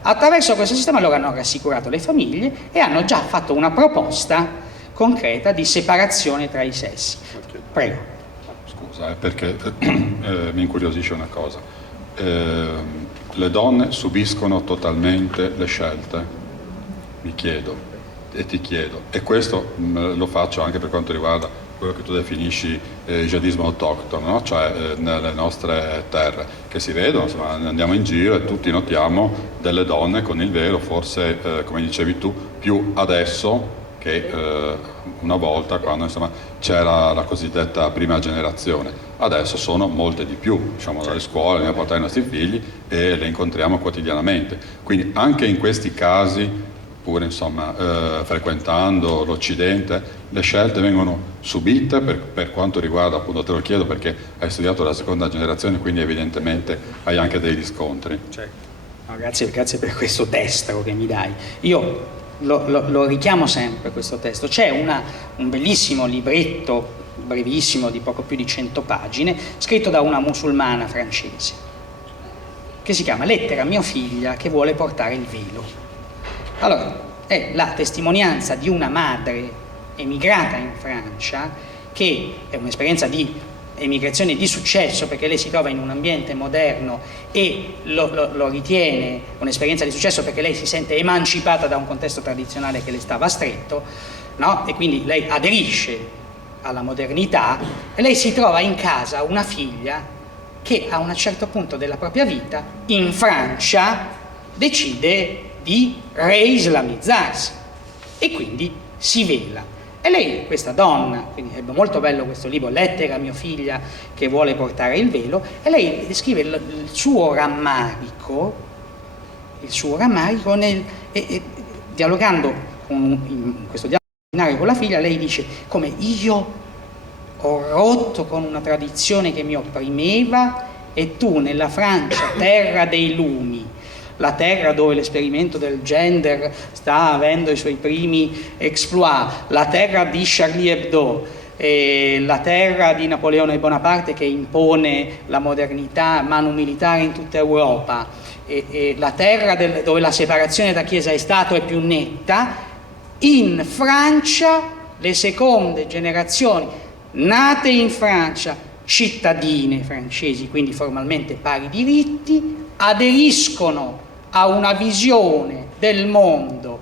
Attraverso questo sistema loro hanno rassicurato le famiglie e hanno già fatto una proposta concreta di separazione tra i sessi. Prego. Scusa, perché mi incuriosisce una cosa. Le donne subiscono totalmente le scelte, mi chiedo e ti chiedo, e questo lo faccio anche per quanto riguarda quello che tu definisci jihadismo autoctono, no? Cioè nelle nostre terre, che si vedono, insomma, andiamo in giro e tutti notiamo delle donne con il velo, forse come dicevi tu, più adesso che una volta, quando insomma c'era la cosiddetta prima generazione. Adesso sono molte di più, diciamo, dalle scuole, andiamo a portare i nostri figli e le incontriamo quotidianamente. Quindi anche in questi casi, pure insomma frequentando l'Occidente, le scelte vengono subite per quanto riguarda, appunto te lo chiedo perché hai studiato la seconda generazione, quindi evidentemente hai anche dei riscontri. Certo. No, grazie per questo destro che mi dai. Io lo richiamo sempre questo testo. C'è un bellissimo libretto, brevissimo, di poco più di 100 pagine, scritto da una musulmana francese, che si chiama Lettera a mia figlia che vuole portare il velo. Allora, è la testimonianza di una madre emigrata in Francia, che è un'esperienza di emigrazione di successo, perché lei si trova in un ambiente moderno e lo ritiene un'esperienza di successo perché lei si sente emancipata da un contesto tradizionale che le stava stretto, no? E quindi lei aderisce alla modernità e lei si trova in casa una figlia che a un certo punto della propria vita in Francia decide di reislamizzarsi e quindi si vela. E lei, questa donna, quindi è molto bello questo libro, Lettera a mia figlia che vuole portare il velo, e lei descrive il suo rammarico dialogando in questo dialogo con la figlia, lei dice come io ho rotto con una tradizione che mi opprimeva e tu nella Francia, terra dei lumi, la terra dove l'esperimento del gender sta avendo i suoi primi exploit, la terra di Charlie Hebdo, la terra di Napoleone Bonaparte che impone la modernità, manu militare in tutta Europa, la terra dove la separazione tra Chiesa e Stato è più netta. In Francia le seconde generazioni nate in Francia, cittadine francesi, quindi formalmente pari diritti, aderiscono a una visione del mondo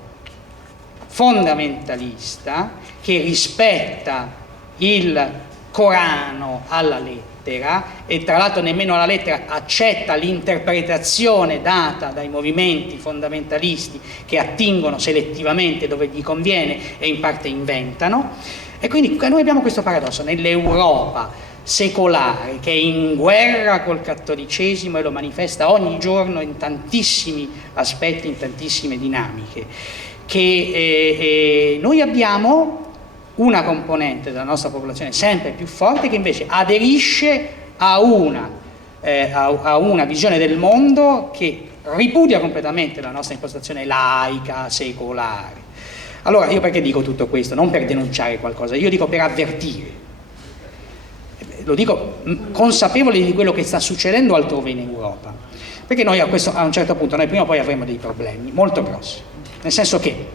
fondamentalista che rispetta il Corano alla lettera e tra l'altro nemmeno alla lettera accetta l'interpretazione data dai movimenti fondamentalisti che attingono selettivamente dove gli conviene e in parte inventano. E quindi noi abbiamo questo paradosso nell'Europa secolare che è in guerra col cattolicesimo e lo manifesta ogni giorno in tantissimi aspetti, in tantissime dinamiche, che noi abbiamo una componente della nostra popolazione sempre più forte che invece aderisce a una visione del mondo che ripudia completamente la nostra impostazione laica, secolare. Allora io perché dico tutto questo? Non per denunciare qualcosa, io dico per avvertire. Lo dico consapevoli di quello che sta succedendo altrove in Europa, perché noi a un certo punto, noi prima o poi avremo dei problemi molto grossi, nel senso che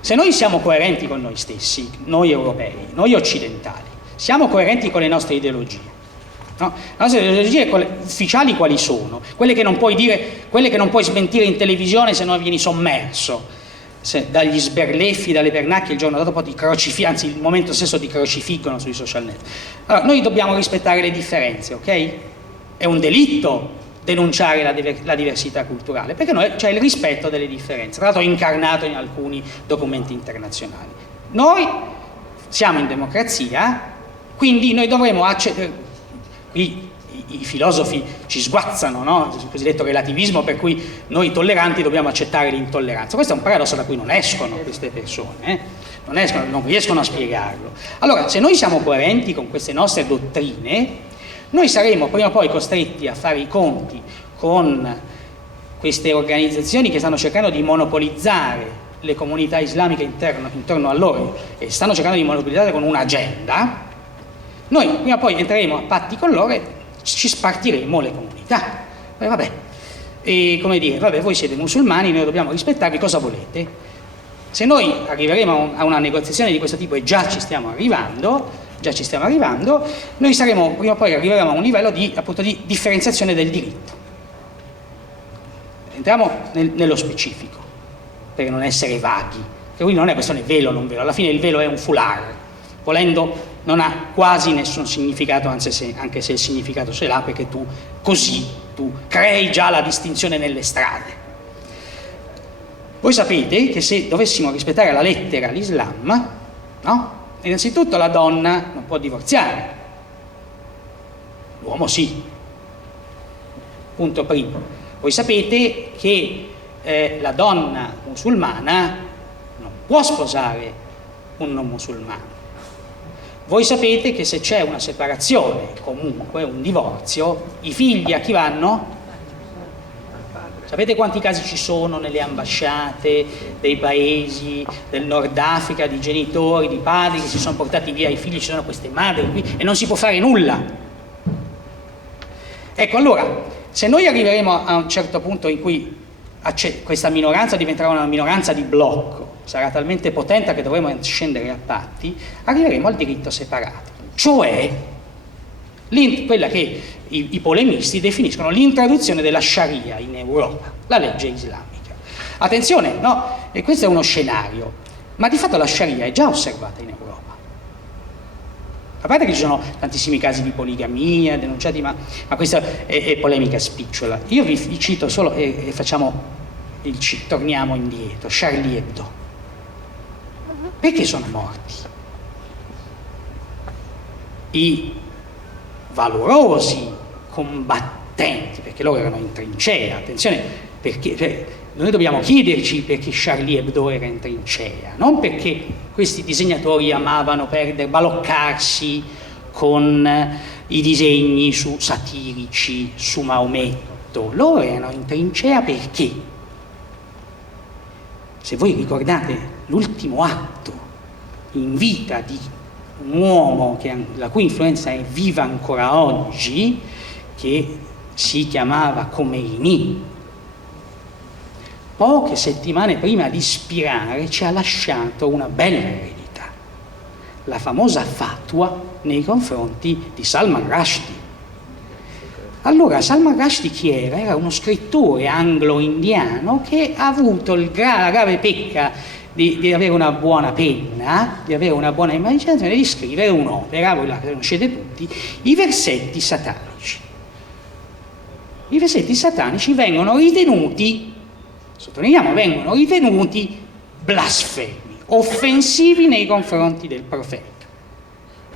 se noi siamo coerenti con noi stessi, noi europei, noi occidentali, siamo coerenti con le nostre ideologie, no? Le nostre ideologie ufficiali quali sono? Quelle che non puoi dire, quelle che non puoi smentire in televisione se no vieni sommerso dagli sberleffi, dalle pernacchie, il giorno dopo ti crocifiggono, anzi il momento stesso ti crocifiggono sui social network. Allora, noi dobbiamo rispettare le differenze, ok? È un delitto denunciare la diversità culturale, perché c'è il rispetto delle differenze, tra l'altro incarnato in alcuni documenti internazionali. Noi siamo in democrazia, quindi noi dovremo accettare, qui i filosofi ci sguazzano, no? Il cosiddetto relativismo per cui noi tolleranti dobbiamo accettare l'intolleranza. Questo è un paradosso da cui non escono queste persone, non riescono a spiegarlo. Allora, se noi siamo coerenti con queste nostre dottrine, noi saremo prima o poi costretti a fare i conti con queste organizzazioni che stanno cercando di monopolizzare le comunità islamiche intorno a loro e stanno cercando di monopolizzare con un'agenda. Noi prima o poi entreremo a patti con loro e ci spartiremo le comunità. Come dire, vabbè, voi siete musulmani, noi dobbiamo rispettarvi, cosa volete? Se noi arriveremo a una negoziazione di questo tipo e già ci stiamo arrivando, noi saremo, prima o poi arriveremo a un livello appunto di differenziazione del diritto. Entriamo nello specifico, per non essere vaghi, che quindi non è questione velo o non velo, alla fine il velo è un foulard, volendo non ha quasi nessun significato, anche se il significato ce l'ha, perché tu crei già la distinzione nelle strade. Voi sapete che se dovessimo rispettare alla lettera l'Islam, no? Innanzitutto la donna non può divorziare, l'uomo sì. Punto primo. Voi sapete che la donna musulmana non può sposare un non musulmano. Voi sapete che se c'è una separazione, comunque un divorzio, i figli a chi vanno? Sapete quanti casi ci sono nelle ambasciate dei paesi del Nord Africa, di genitori, di padri che si sono portati via i figli, ci sono queste madri qui e non si può fare nulla. Ecco, allora, se noi arriveremo a un certo punto in cui questa minoranza diventerà una minoranza di blocco, sarà talmente potente che dovremo scendere a patti, arriveremo al diritto separato, cioè quella che i polemisti definiscono l'introduzione della Sharia in Europa, la legge islamica. Attenzione, no? E questo è uno scenario, ma di fatto la Sharia è già osservata in Europa. A parte che ci sono tantissimi casi di poligamia denunciati, ma questa è polemica spicciola. Io vi cito solo, e torniamo indietro, Charlie Hebdo. Perché sono morti? I valorosi combattenti, perché loro erano in trincea, attenzione, perché noi dobbiamo chiederci perché Charlie Hebdo era in trincea, non perché questi disegnatori amavano baloccarsi con i disegni satirici su Maometto. Loro erano in trincea perché, se voi ricordate l'ultimo atto in vita di un uomo la cui influenza è viva ancora oggi, che si chiamava Khomeini, poche settimane prima di spirare ci ha lasciato una bella eredità, la famosa fatwa nei confronti di Salman Rushdie. Allora, Salman Rushdie chi era? Era uno scrittore anglo-indiano che ha avuto la grave pecca di avere una buona penna, di avere una buona immaginazione, di scrivere un'opera, voi la conoscete tutti, i versetti satanici. I versetti satanici vengono ritenuti, sottolineiamo, vengono ritenuti blasfemi, offensivi nei confronti del profeta.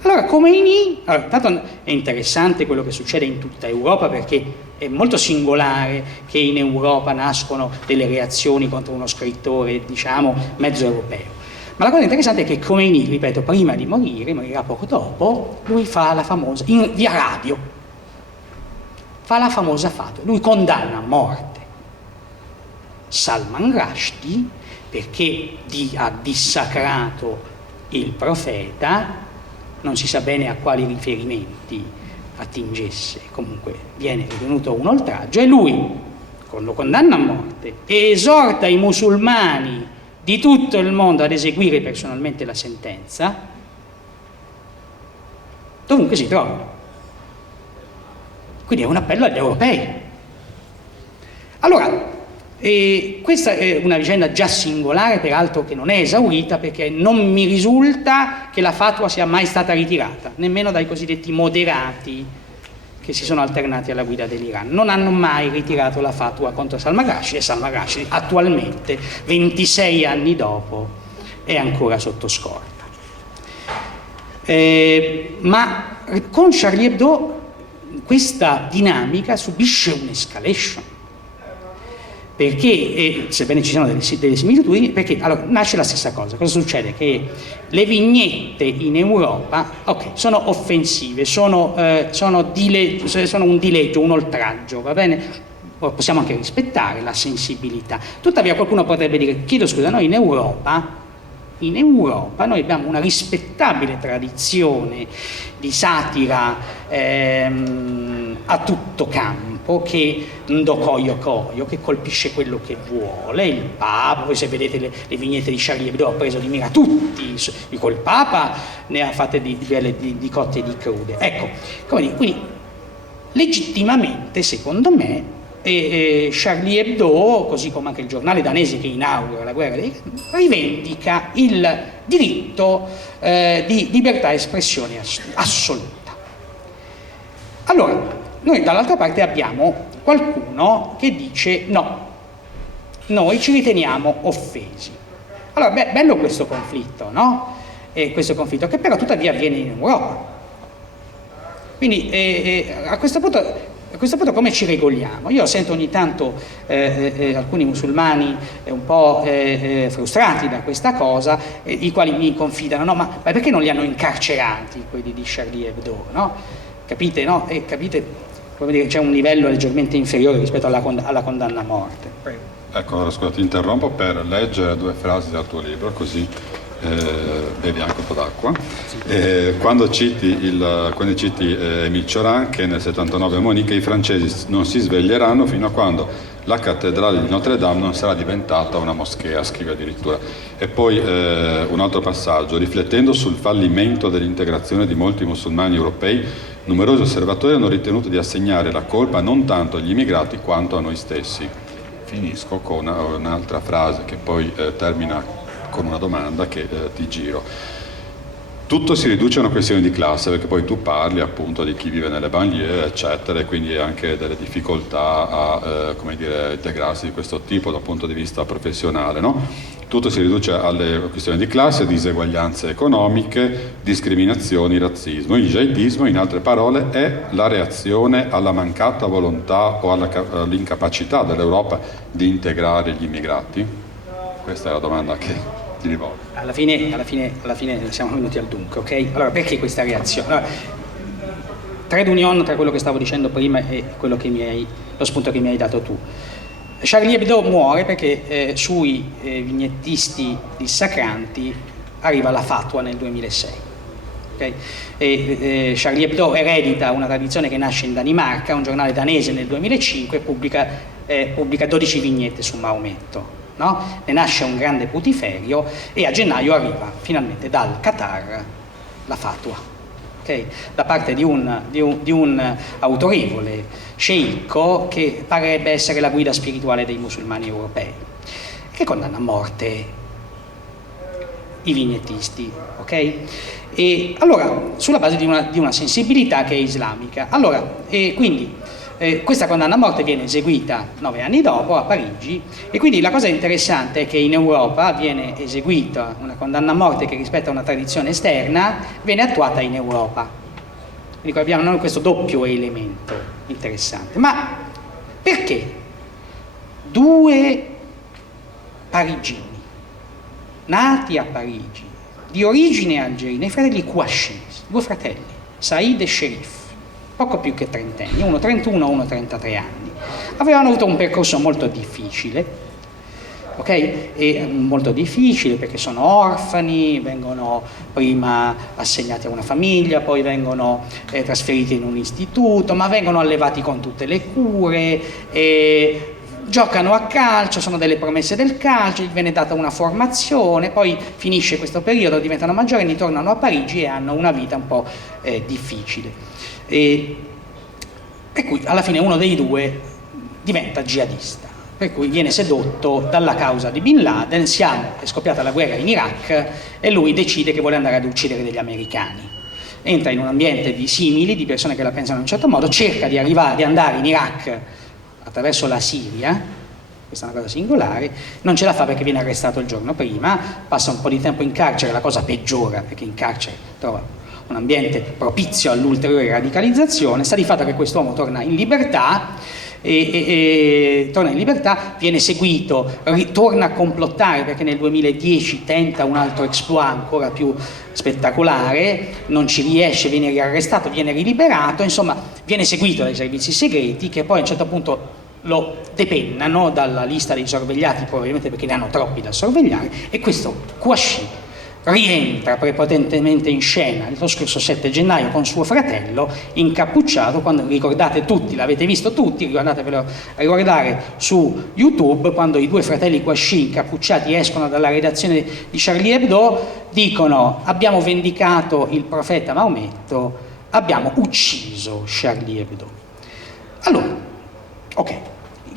Allora, Khomeini, tanto è interessante quello che succede in tutta Europa, perché è molto singolare che in Europa nascono delle reazioni contro uno scrittore, diciamo, mezzo europeo. Ma la cosa interessante è che Khomeini, ripeto, prima di morire, morirà poco dopo, lui fa la famosa, via radio, fa la famosa fatwa, lui condanna a morte Salman Rushdie perché ha dissacrato il profeta, non si sa bene a quali riferimenti attingesse, comunque viene ritenuto un oltraggio, e lui lo condanna a morte e esorta i musulmani di tutto il mondo ad eseguire personalmente la sentenza dovunque si trovano. Quindi è un appello agli europei. Allora, questa è una vicenda già singolare, peraltro che non è esaurita, perché non mi risulta che la fatwa sia mai stata ritirata, nemmeno dai cosiddetti moderati che si sono alternati alla guida dell'Iran. Non hanno mai ritirato la fatwa contro Salman Rushdie, e Salman Rushdie attualmente, 26 anni dopo, è ancora sotto scorta. Ma con Charlie Hebdo questa dinamica subisce un'escalation, perché, sebbene ci siano delle similitudini, perché allora, nasce la stessa cosa. Cosa succede? Che le vignette in Europa, sono offensive, sono un dileggio, un oltraggio, va bene? Possiamo anche rispettare la sensibilità. Tuttavia qualcuno potrebbe dire, chiedo scusa, noi in Europa noi abbiamo una rispettabile tradizione di satira a tutto campo, che ndocoio, che colpisce quello che vuole, il Papa. Voi se vedete le vignette di Charlie Hebdo ha preso di mira tutti, col Papa ne ha fatte di cotte e di crude. Ecco, quindi legittimamente, secondo me, Charlie Hebdo, così come anche il giornale danese che inaugura la guerra rivendica il diritto di libertà di espressione assoluta. Allora, noi dall'altra parte abbiamo qualcuno che dice no, noi ci riteniamo offesi. Allora, bello questo conflitto, no? Questo conflitto che però tuttavia avviene in Europa. Quindi a questo punto come ci regoliamo? Io sento ogni tanto alcuni musulmani un po' frustrati da questa cosa, i quali mi confidano, no, ma perché non li hanno incarcerati quelli di Charlie Hebdo, no? Capite, no? Capite, come dire, c'è un livello leggermente inferiore rispetto alla condanna a morte. Prego. Ecco, allora scusa, ti interrompo per leggere 2 frasi dal tuo libro, così bevi anche un po' d'acqua. Quando citi Émile Cioran, che nel 79 ammonì che i francesi non si sveglieranno fino a quando la cattedrale di Notre Dame non sarà diventata una moschea, scrive addirittura. E poi un altro passaggio: riflettendo sul fallimento dell'integrazione di molti musulmani europei, numerosi osservatori hanno ritenuto di assegnare la colpa non tanto agli immigrati quanto a noi stessi. Finisco con un'altra frase che poi termina con una domanda che ti giro. Tutto si riduce a una questione di classe, perché poi tu parli appunto di chi vive nelle banlieue, eccetera, e quindi anche delle difficoltà a integrarsi di questo tipo dal punto di vista professionale, no? tutto si riduce alle questioni di classe, diseguaglianze economiche, discriminazioni, razzismo. Il jihadismo, in altre parole, è la reazione alla mancata volontà o all'incapacità dell'Europa di integrare gli immigrati? Questa è la domanda che ti rivolgo. Alla fine siamo venuti al dunque, ok? Allora, perché questa reazione? Allora, trade union tra quello che stavo dicendo prima e quello che lo spunto che mi hai dato tu. Charlie Hebdo muore perché sui vignettisti dissacranti arriva la fatwa nel 2006. Okay? Charlie Hebdo eredita una tradizione che nasce in Danimarca, un giornale danese nel 2005 pubblica 12 vignette su Maometto. No? Ne nasce un grande putiferio e a gennaio arriva finalmente dal Qatar la fatwa. Okay? Da parte di un autorevole sceicco che parebbe essere la guida spirituale dei musulmani europei, che condanna a morte i vignettisti, ok? E allora, sulla base di una sensibilità che è islamica. Allora, quindi questa condanna a morte viene eseguita 9 anni dopo a Parigi, e quindi la cosa interessante è che in Europa viene eseguita una condanna a morte che, rispetto a una tradizione esterna, viene attuata in Europa. Quindi abbiamo noi questo doppio elemento interessante. Ma perché 2 parigini nati a Parigi, di origine algerina, i fratelli Kouachi, 2 fratelli, Said e Sherif, poco più che trentenni, uno 31, uno 33 anni, avevano avuto un percorso molto difficile, ok? E molto difficile perché sono orfani, vengono prima assegnati a una famiglia, poi vengono trasferiti in un istituto, ma vengono allevati con tutte le cure, giocano a calcio, sono delle promesse del calcio, gli viene data una formazione, poi finisce questo periodo, diventano maggiorenni, tornano a Parigi e hanno una vita un po' difficile. E cui alla fine uno dei 2 diventa jihadista, per cui viene sedotto dalla causa di Bin Laden. È scoppiata la guerra in Iraq e lui decide che vuole andare ad uccidere degli americani. Entra in un ambiente di simili, di persone che la pensano in un certo modo, cerca di andare in Iraq attraverso la Siria, questa è una cosa singolare, non ce la fa perché viene arrestato il giorno prima, passa un po' di tempo in carcere, la cosa peggiora perché in carcere trova un ambiente propizio all'ulteriore radicalizzazione. Sta di fatto che quest'uomo torna in libertà viene seguito, ritorna a complottare perché nel 2010 tenta un altro exploit ancora più spettacolare, non ci riesce, viene riarrestato, viene riliberato, insomma viene seguito dai servizi segreti che poi a un certo punto lo depennano dalla lista dei sorvegliati, probabilmente perché ne hanno troppi da sorvegliare, e questo Kouachi rientra prepotentemente in scena lo scorso 7 gennaio con suo fratello incappucciato, quando ricordate tutti, l'avete visto tutti, ricordatevelo a riguardare su YouTube, quando i 2 fratelli Kouachi incappucciati escono dalla redazione di Charlie Hebdo, dicono: abbiamo vendicato il profeta Maometto, abbiamo ucciso Charlie Hebdo. Allora, ok,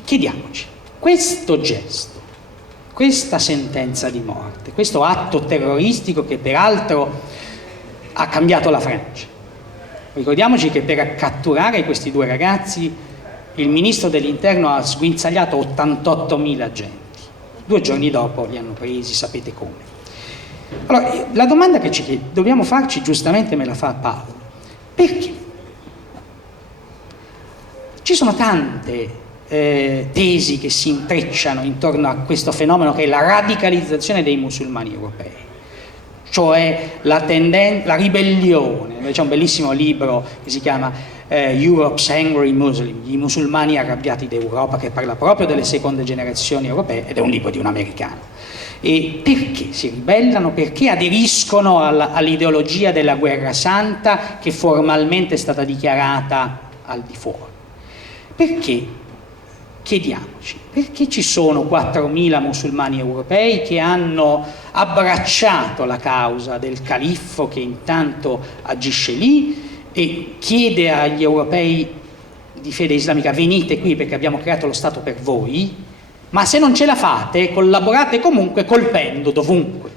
chiediamoci, questo gesto, questa sentenza di morte, questo atto terroristico che peraltro ha cambiato la Francia. Ricordiamoci che per catturare questi 2 ragazzi il ministro dell'Interno ha sguinzagliato 88.000 agenti. 2 giorni dopo li hanno presi, sapete come. Allora, la domanda che dobbiamo farci, giustamente me la fa Paolo: perché? Ci sono tante tesi che si intrecciano intorno a questo fenomeno che è la radicalizzazione dei musulmani europei, cioè la ribellione. C'è un bellissimo libro che si chiama Europe's Angry Muslim, i musulmani arrabbiati d'Europa, che parla proprio delle seconde generazioni europee, ed è un libro di un americano. E perché si ribellano? Perché aderiscono all'ideologia della guerra santa che formalmente è stata dichiarata al di fuori? Perché? Chiediamoci, perché ci sono 4.000 musulmani europei che hanno abbracciato la causa del califfo che intanto agisce lì e chiede agli europei di fede islamica: venite qui perché abbiamo creato lo Stato per voi, ma se non ce la fate collaborate comunque colpendo dovunque.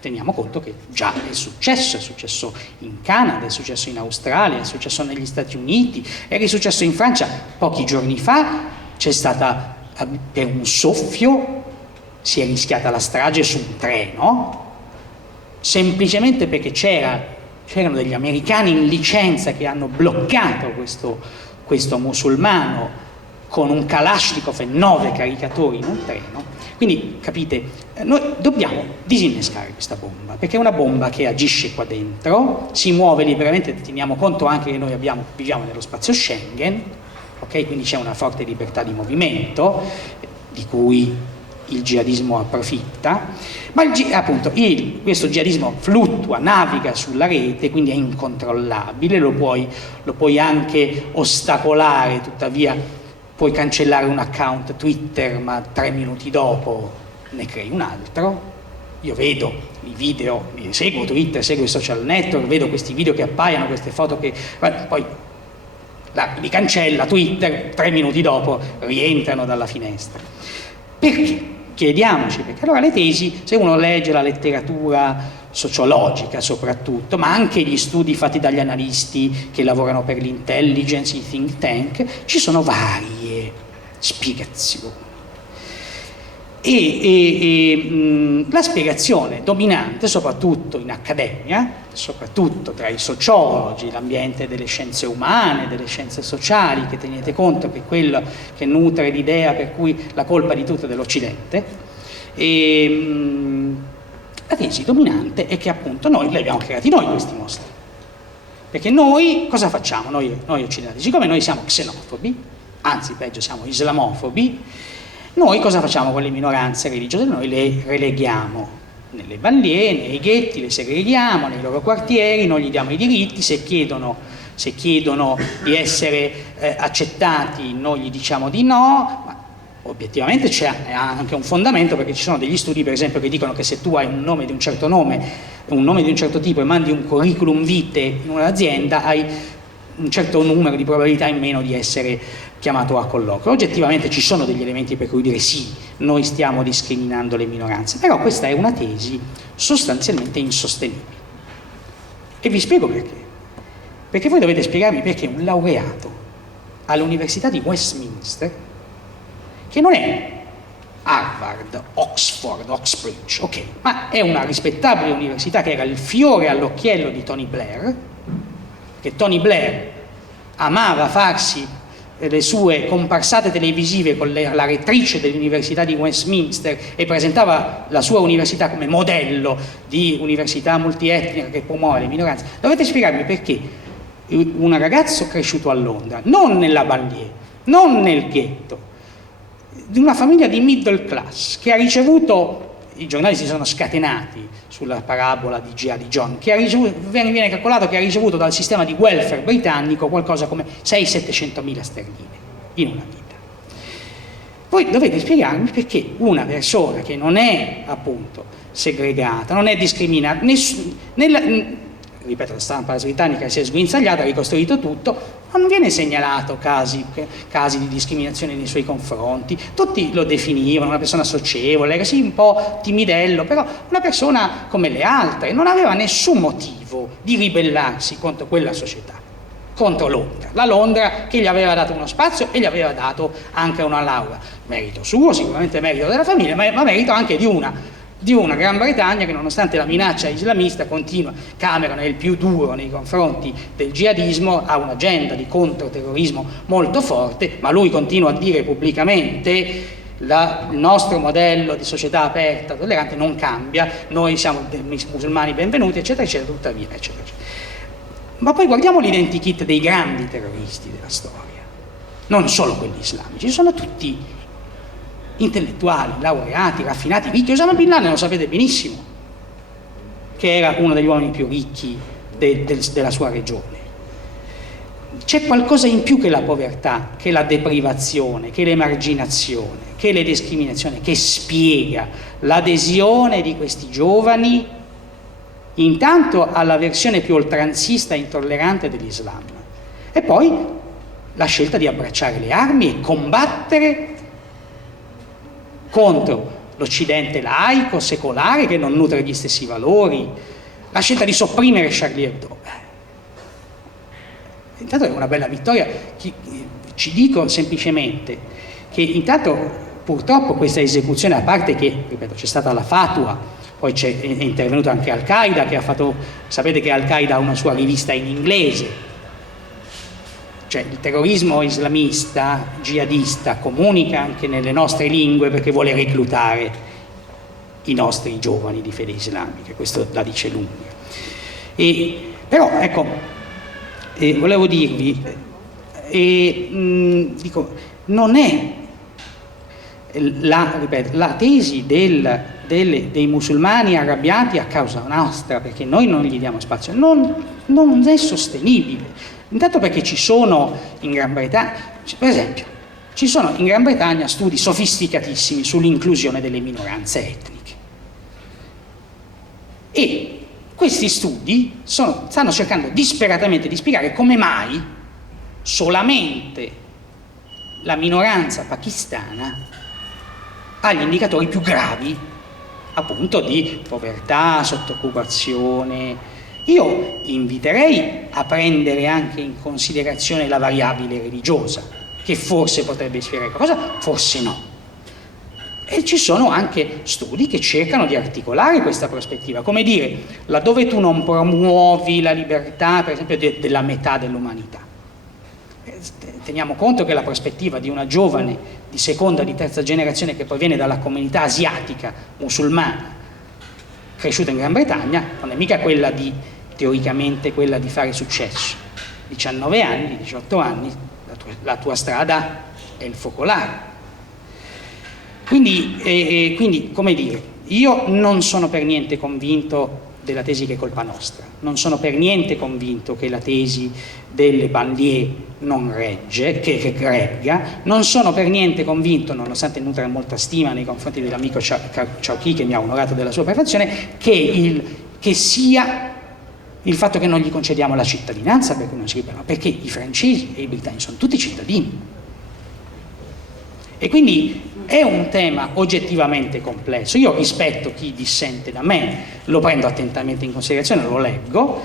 Teniamo conto che già è successo in Canada, è successo in Australia, è successo negli Stati Uniti, è risuccesso in Francia pochi giorni fa. C'è stata per un soffio si è rischiata la strage su un treno, semplicemente perché c'erano degli americani in licenza che hanno bloccato questo musulmano con un Kalashnikov e 9 caricatori in un treno. Quindi capite, noi dobbiamo disinnescare questa bomba, perché è una bomba che agisce qua dentro, si muove liberamente, teniamo conto anche che noi viviamo nello spazio Schengen, ok? Quindi c'è una forte libertà di movimento di cui il jihadismo approfitta, ma questo jihadismo fluttua, naviga sulla rete, quindi è incontrollabile, lo puoi anche ostacolare, tuttavia puoi cancellare un account Twitter, ma 3 minuti dopo ne crei un altro. Io vedo i video, seguo Twitter, seguo i social network, vedo questi video che appaiono, queste foto che poi li cancella Twitter, 3 minuti dopo rientrano dalla finestra. Perché? Chiediamoci, perché allora le tesi, se uno legge la letteratura sociologica soprattutto, ma anche gli studi fatti dagli analisti che lavorano per l'intelligence, i think tank, ci sono varie spiegazioni. La spiegazione dominante, soprattutto in accademia, soprattutto tra i sociologi, l'ambiente delle scienze umane, delle scienze sociali, che tenete conto che è quello che nutre l'idea per cui la colpa di tutto è dell'Occidente, la tesi dominante è che appunto noi li abbiamo creati noi questi mostri. Perché noi cosa facciamo? Noi occidentali, siccome noi siamo xenofobi, anzi peggio siamo islamofobi, noi cosa facciamo con le minoranze religiose? Noi le releghiamo nelle banlieue, nei ghetti, le segreghiamo nei loro quartieri, non gli diamo i diritti, se chiedono di essere accettati noi gli diciamo di no, ma obiettivamente c'è anche un fondamento, perché ci sono degli studi per esempio che dicono che se tu hai un nome di un certo tipo e mandi un curriculum vitae in un'azienda hai un certo numero di probabilità in meno di essere chiamato a colloquio. Oggettivamente ci sono degli elementi per cui dire sì, noi stiamo discriminando le minoranze, però questa è una tesi sostanzialmente insostenibile. E vi spiego perché. Perché voi dovete spiegarmi perché un laureato all'Università di Westminster, che non è Harvard, Oxford, Oxbridge, ok, ma è una rispettabile università che era il fiore all'occhiello di Tony Blair, che Tony Blair amava farsi le sue comparsate televisive con la rettrice dell'Università di Westminster e presentava la sua università come modello di università multietnica che promuove le minoranze. Dovete spiegarmi perché un ragazzo cresciuto a Londra, non nella banlieue, non nel ghetto, di una famiglia di middle class, che ha ricevuto, i giornali si sono scatenati sulla parabola di G.A. di John, che viene calcolato che ha ricevuto dal sistema di welfare britannico qualcosa come 600-700 mila sterline in una vita. Voi dovete spiegarmi perché una persona che non è appunto segregata, non è discriminata, ripeto, la stampa britannica si è sguinzagliata, ha ricostruito tutto, ma non viene segnalato casi di discriminazione nei suoi confronti, tutti lo definivano una persona socievole, era sì un po' timidello, però una persona come le altre, non aveva nessun motivo di ribellarsi contro quella società, contro Londra, la Londra che gli aveva dato uno spazio e gli aveva dato anche una laurea, merito suo, sicuramente merito della famiglia, ma merito anche di una Gran Bretagna che nonostante la minaccia islamista continua. Cameron è il più duro nei confronti del jihadismo, ha un'agenda di controterrorismo molto forte, ma lui continua a dire pubblicamente il nostro modello di società aperta, tollerante non cambia, noi siamo musulmani benvenuti, eccetera, eccetera, tuttavia, eccetera, eccetera. Ma poi guardiamo l'identikit dei grandi terroristi della storia, non solo quelli islamici, sono tutti intellettuali, laureati, raffinati, ricchi. Osama Bin Laden lo sapete benissimo, che era uno degli uomini più ricchi della sua regione. C'è qualcosa in più che la povertà, che la deprivazione, che l'emarginazione, che le discriminazioni, che spiega l'adesione di questi giovani intanto alla versione più oltranzista e intollerante dell'Islam e poi la scelta di abbracciare le armi e combattere contro l'Occidente laico, secolare, che non nutre gli stessi valori, la scelta di sopprimere Charlie Hebdo. Intanto è una bella vittoria, ci dico semplicemente che intanto purtroppo questa esecuzione, a parte che, ripeto, c'è stata la fatwa, poi è intervenuto anche Al-Qaeda, che ha fatto, sapete che Al-Qaeda ha una sua rivista in inglese, cioè il terrorismo islamista, jihadista, comunica anche nelle nostre lingue perché vuole reclutare i nostri giovani di fede islamica, questo la dice lunga. Però ecco, volevo dirvi, dico, non è la tesi dei musulmani arrabbiati a causa nostra, perché noi non gli diamo spazio, non è sostenibile. Intanto perché ci sono in Gran Bretagna, per esempio, ci sono in Gran Bretagna studi sofisticatissimi sull'inclusione delle minoranze etniche. E questi studi stanno cercando disperatamente di spiegare come mai solamente la minoranza pakistana ha gli indicatori più gravi, appunto, di povertà, sottoccupazione. Io inviterei a prendere anche in considerazione la variabile religiosa, che forse potrebbe spiegare qualcosa, forse no. E ci sono anche studi che cercano di articolare questa prospettiva, come dire, laddove tu non promuovi la libertà, per esempio, della metà dell'umanità. Teniamo conto che la prospettiva di una giovane di seconda, di terza generazione che proviene dalla comunità asiatica musulmana, cresciuta in Gran Bretagna, non è mica quella teoricamente quella di fare successo. 19 anni, 18 anni, la tua strada è il focolare. Quindi, come dire, io non sono per niente convinto della tesi che è colpa nostra, non sono per niente convinto che la tesi delle banlieue non regga, non sono per niente convinto, nonostante nutra molta stima nei confronti dell'amico Chowkhy, che mi ha onorato della sua prefazione, che sia il fatto che non gli concediamo la cittadinanza perché i francesi e i britannici sono tutti cittadini. E quindi è un tema oggettivamente complesso. Io rispetto chi dissente da me, lo prendo attentamente in considerazione, lo leggo,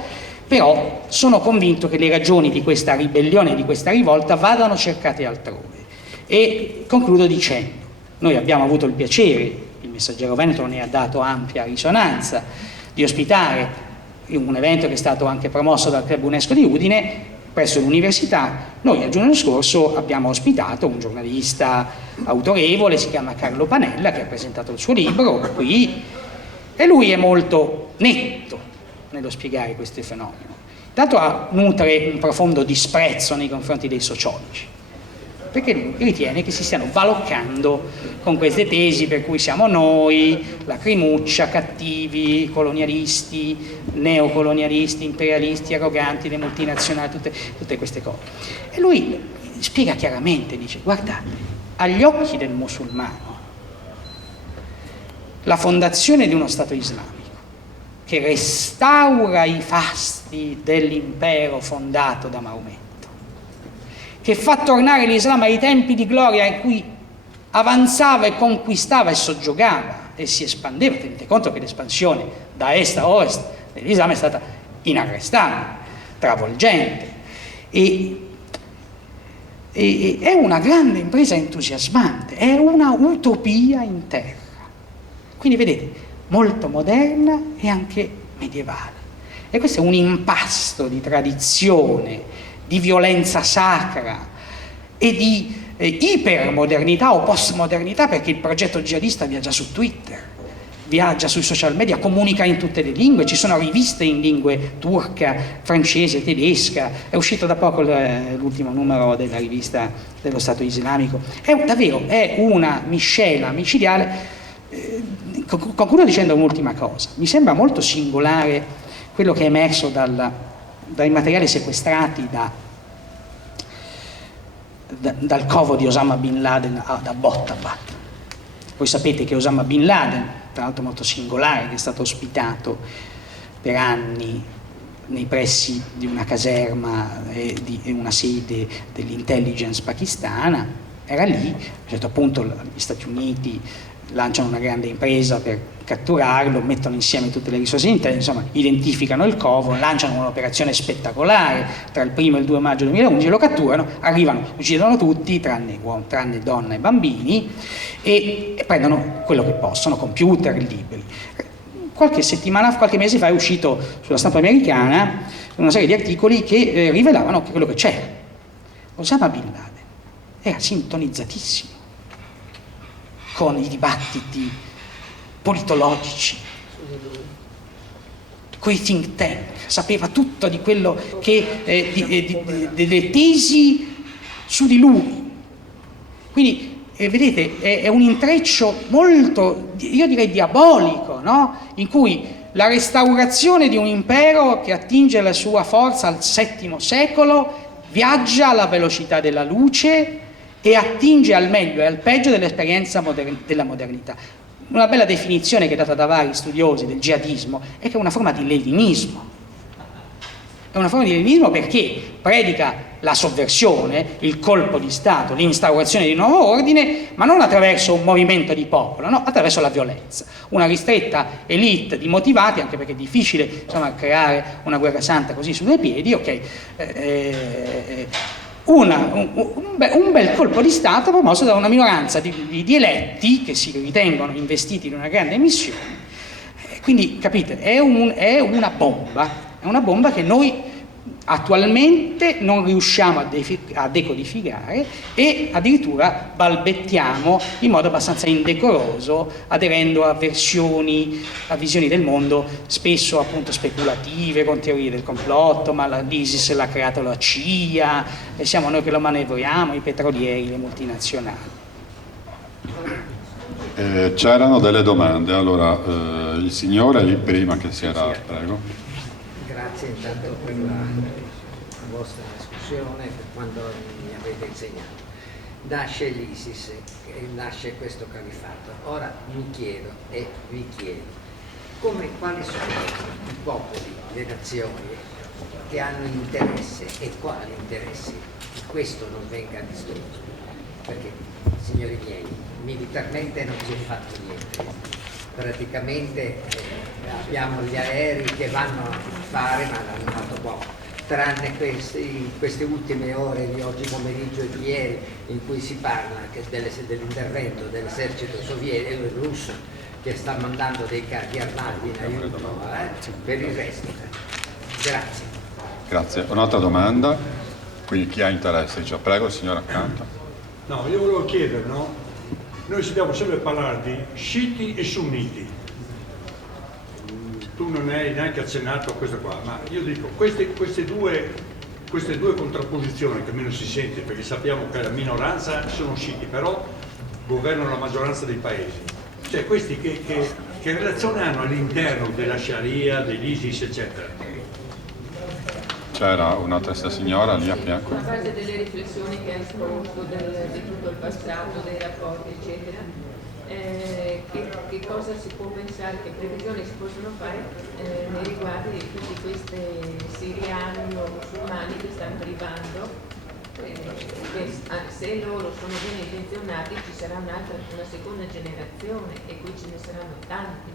però sono convinto che le ragioni di questa ribellione, di questa rivolta, vadano cercate altrove. E concludo dicendo, noi abbiamo avuto il piacere, il Messaggero Veneto ne ha dato ampia risonanza, di ospitare un evento che è stato anche promosso dal Club UNESCO di Udine presso l'università. Noi a giugno scorso abbiamo ospitato un giornalista autorevole, si chiama Carlo Panella, che ha presentato il suo libro qui, e lui è molto netto nello spiegare questo fenomeno. Intanto nutre un profondo disprezzo nei confronti dei sociologi, perché lui ritiene che si stiano baloccando con queste tesi per cui siamo noi, lacrimuccia, cattivi, colonialisti, neocolonialisti, imperialisti, arroganti, le multinazionali, tutte queste cose. E lui spiega chiaramente, dice, guardate, agli occhi del musulmano, la fondazione di uno Stato islamico che restaura i fasti dell'impero fondato da Maometto, che fa tornare l'Islam ai tempi di gloria in cui avanzava e conquistava e soggiogava e si espandeva. Tenete conto che l'espansione da est a ovest dell'Islam è stata inarrestabile, travolgente, e è una grande impresa entusiasmante, è una utopia in terra. Quindi vedete, molto moderna e anche medievale. E questo è un impasto di tradizione, di violenza sacra e di ipermodernità o postmodernità, perché il progetto jihadista viaggia su Twitter, viaggia sui social media, comunica in tutte le lingue, ci sono riviste in lingue turca, francese, tedesca, è uscito da poco l'ultimo numero della rivista dello Stato Islamico. Davvero è una miscela micidiale. Concludo dicendo un'ultima cosa. Mi sembra molto singolare quello che è emerso dai materiali sequestrati dal covo di Osama Bin Laden ad Abbottabad. Voi sapete che Osama Bin Laden, tra l'altro molto singolare, che è stato ospitato per anni nei pressi di una caserma e di una sede dell'intelligence pakistana, era lì, a un certo punto gli Stati Uniti lanciano una grande impresa per catturarlo, mettono insieme tutte le risorse interne, insomma identificano il covo, lanciano un'operazione spettacolare tra il 1° e il 2 maggio 2011, lo catturano, arrivano, uccidono tutti tranne donne e bambini e prendono quello che possono, computer, libri. Qualche mese fa è uscito sulla stampa americana una serie di articoli che rivelavano quello che c'era. Osama Bin Laden era sintonizzatissimo con i dibattiti politologici, con i think tank, sapeva tutto di quello che delle tesi su di lui. Quindi vedete, è un intreccio molto, io direi diabolico, no? In cui la restaurazione di un impero che attinge la sua forza al VII secolo viaggia alla velocità della luce e attinge al meglio e al peggio dell'esperienza della modernità. Una bella definizione che è data da vari studiosi del jihadismo è che è una forma di leninismo. È una forma di leninismo perché predica la sovversione, il colpo di Stato, l'instaurazione di un nuovo ordine, ma non attraverso un movimento di popolo, no? Attraverso la violenza. Una ristretta elite di motivati, anche perché è difficile, insomma, creare una guerra santa così su due piedi, ok? Un bel colpo di Stato promosso da una minoranza di eletti che si ritengono investiti in una grande missione. Quindi, capite, è una bomba che noi attualmente non riusciamo a decodificare e addirittura balbettiamo in modo abbastanza indecoroso, aderendo a visioni del mondo spesso appunto speculative, con teorie del complotto, ma l'ISIS l'ha creato la CIA, e siamo noi che lo manovriamo, i petrolieri, le multinazionali. C'erano delle domande, allora il signore lì prima che si era, prego. Grazie intanto per la vostra discussione, per quanto mi avete insegnato. Nasce l'ISIS, nasce questo califfato. Ora mi chiedo e vi chiedo, quali sono i popoli, le nazioni che hanno interesse e quali interessi che questo non venga distrutto? Perché, signori miei, militarmente non si è fatto niente. Praticamente abbiamo gli aerei che vanno a fare, ma hanno fatto poco, tranne queste ultime ore di oggi pomeriggio e di ieri in cui si parla dell'intervento dell'esercito sovietico e russo che sta mandando dei carri armati in aiuto per il resto. Grazie. Grazie. Un'altra domanda? Quindi chi ha interesse? Dice, prego, il signore accanto. No, io volevo chiedere, no? Noi sentiamo sempre parlare di sciiti e sunniti. Tu non hai neanche accennato a questo qua, ma io dico, queste due contrapposizioni che almeno si sente, perché sappiamo che la minoranza sono sciiti, però governano la maggioranza dei paesi. Cioè questi che relazione hanno all'interno della Sharia, dell'ISIS, eccetera? C'era un'altra signora lì a fianco. Sulla base delle riflessioni che hai esposto di tutto il passato, dei rapporti, eccetera, che cosa si può pensare, che previsioni si possono fare nei riguardi di tutti questi siriani o musulmani che stanno arrivando, se loro sono ben intenzionati ci sarà una seconda generazione e qui ce ne saranno tanti.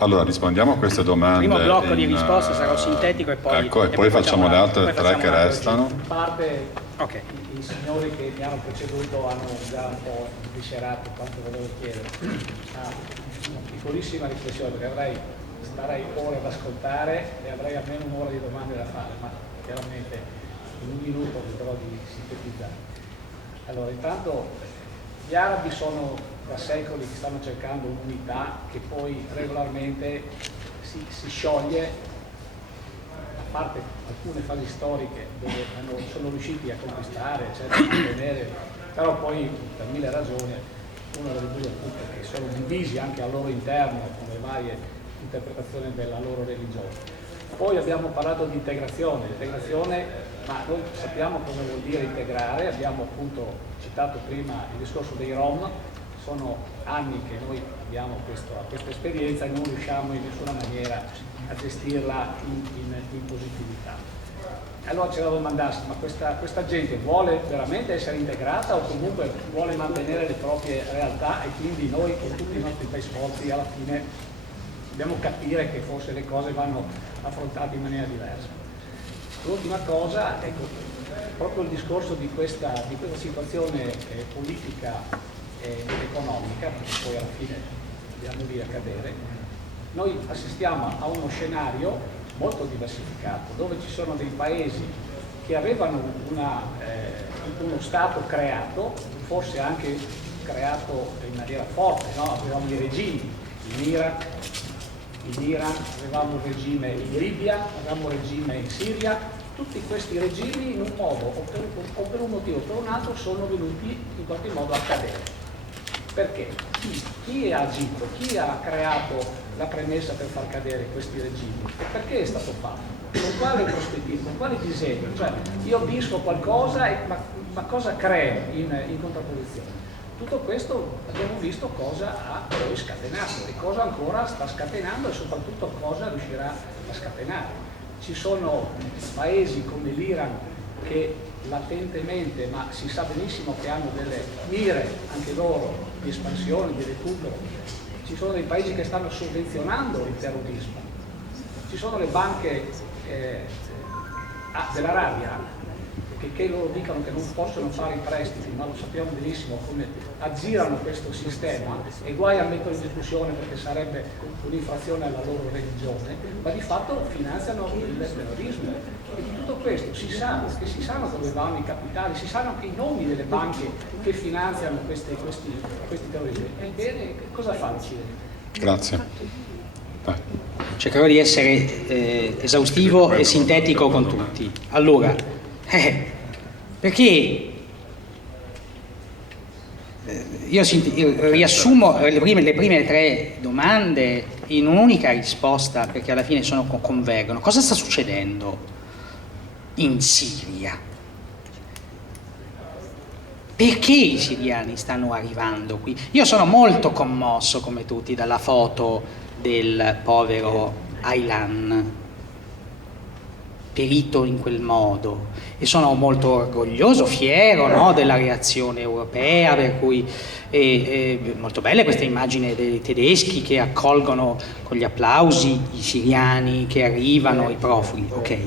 Allora rispondiamo a queste domande. Il primo blocco di risposte sarà sintetico e poi, ecco, e poi facciamo le altre tre che restano. In parte okay. I signori che mi hanno preceduto hanno già un po' viscerato quanto volevo chiedere. Una piccolissima riflessione, perché starei ore ad ascoltare e avrei almeno un'ora di domande da fare, ma chiaramente in un minuto vedrò di sintetizzare. Allora, intanto gli arabi sono da secoli che stanno cercando un'unità che poi regolarmente si scioglie, a parte alcune fasi storiche dove sono riusciti a conquistare, eccetera, a mantenere, però poi per mille ragioni, una delle due appunto che sono divisi anche al loro interno con le varie interpretazioni della loro religione. Poi abbiamo parlato di integrazione, ma noi sappiamo cosa vuol dire integrare, abbiamo appunto citato prima il discorso dei Rom. Sono anni che noi abbiamo questa esperienza e non riusciamo in nessuna maniera a gestirla in positività. Allora c'è da domandarsi, ma questa gente vuole veramente essere integrata o comunque vuole mantenere le proprie realtà, e quindi noi con tutti i nostri bei sforzi alla fine dobbiamo capire che forse le cose vanno affrontate in maniera diversa. L'ultima cosa, ecco, proprio il discorso di questa situazione politica ed economica, perché poi alla fine dobbiamo lì a cadere, noi assistiamo a uno scenario molto diversificato, dove ci sono dei paesi che avevano uno Stato creato, forse anche creato in maniera forte, no? Avevamo i regimi in Iraq, in Iran, avevamo un regime in Libia, avevamo un regime in Siria. Tutti questi regimi in un modo o per un motivo o per un altro sono venuti in qualche modo a cadere. Perché? Chi ha agito? Chi ha creato la premessa per far cadere questi regimi? E perché è stato fatto? Con quale prospettiva? Con quale disegno? Cioè, io abbisco qualcosa, ma cosa creo in contrapposizione? Tutto questo abbiamo visto cosa ha poi scatenato e cosa ancora sta scatenando, e soprattutto cosa riuscirà a scatenare. Ci sono paesi come l'Iran che latentemente, ma si sa benissimo che hanno delle mire anche loro di espansione, di recupero. Ci sono dei paesi che stanno sovvenzionando il terrorismo. Ci sono le banche dell'Arabia che loro dicono che non possono fare i prestiti, ma lo sappiamo benissimo come aggirano questo sistema, e guai a mettere in discussione perché sarebbe un'infrazione alla loro religione, ma di fatto finanziano il terrorismo. E di tutto questo si sa, che si sanno dove vanno i capitali, si sanno anche i nomi delle banche che finanziano questi terrorismi. Ebbene, cosa fa l'Occidente? Grazie. Cercherò di essere esaustivo e sintetico con tutti. Allora, perché io riassumo le prime tre domande in un'unica risposta, perché alla fine convergono. Cosa sta succedendo in Siria? Perché i siriani stanno arrivando qui? Io sono molto commosso, come tutti, dalla foto del povero Aylan perito in quel modo, e sono molto orgoglioso, fiero, no, della reazione europea, per cui è molto belle queste immagini dei tedeschi che accolgono con gli applausi i siriani che arrivano, i profughi, ok.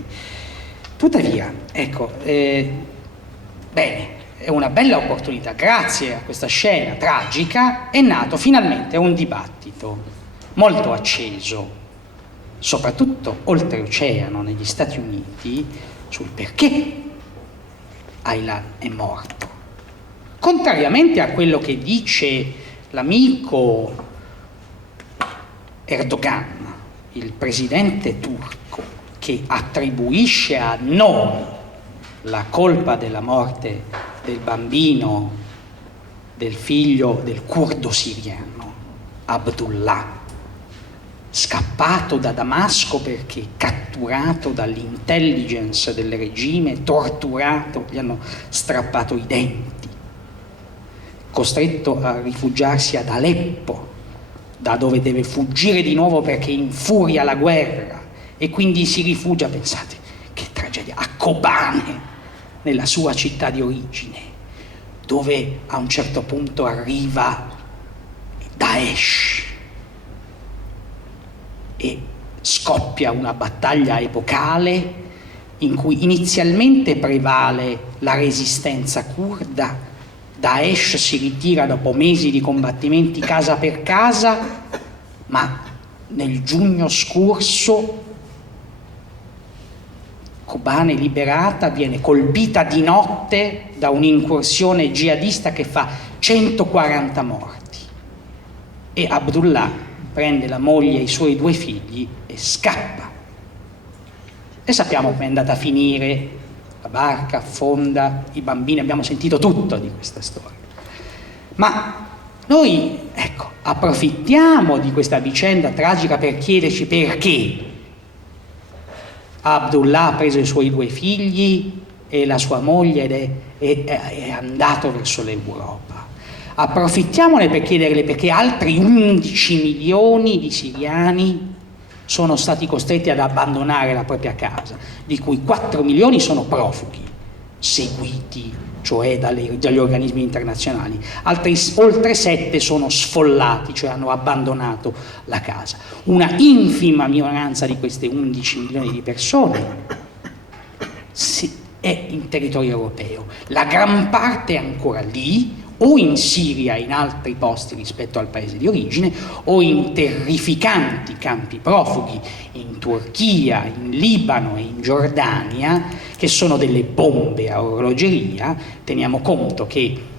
Tuttavia, ecco, bene, è una bella opportunità, grazie a questa scena tragica è nato finalmente un dibattito molto acceso, soprattutto oltreoceano negli Stati Uniti, sul perché Aylan è morto. Contrariamente a quello che dice l'amico Erdogan, il presidente turco, che attribuisce a noi la colpa della morte del bambino, del figlio del curdo siriano, Abdullah, scappato da Damasco perché catturato dall'intelligence del regime, torturato, gli hanno strappato i denti, costretto a rifugiarsi ad Aleppo, da dove deve fuggire di nuovo perché infuria la guerra, e quindi si rifugia, pensate che tragedia, a Kobane, nella sua città di origine, dove a un certo punto arriva Daesh e scoppia una battaglia epocale in cui inizialmente prevale la resistenza curda. Daesh si ritira dopo mesi di combattimenti casa per casa, ma nel giugno scorso Kobane liberata viene colpita di notte da un'incursione jihadista che fa 140 morti, e Abdullah prende la moglie e i suoi 2 figli e scappa. E sappiamo come è andata a finire: la barca affonda, i bambini, abbiamo sentito tutto di questa storia. Ma noi, ecco, approfittiamo di questa vicenda tragica per chiederci perché Abdullah ha preso i suoi 2 figli e la sua moglie ed è andato verso l'Europa. Approfittiamone per chiederle perché altri 11 milioni di siriani sono stati costretti ad abbandonare la propria casa, di cui 4 milioni sono profughi, seguiti cioè dagli organismi internazionali, altri oltre 7 sono sfollati, cioè hanno abbandonato la casa. Una infima minoranza di queste 11 milioni di persone è in territorio europeo, la gran parte è ancora lì, o in Siria e in altri posti rispetto al paese di origine, o in terrificanti campi profughi in Turchia, in Libano e in Giordania, che sono delle bombe a orologeria. Teniamo conto che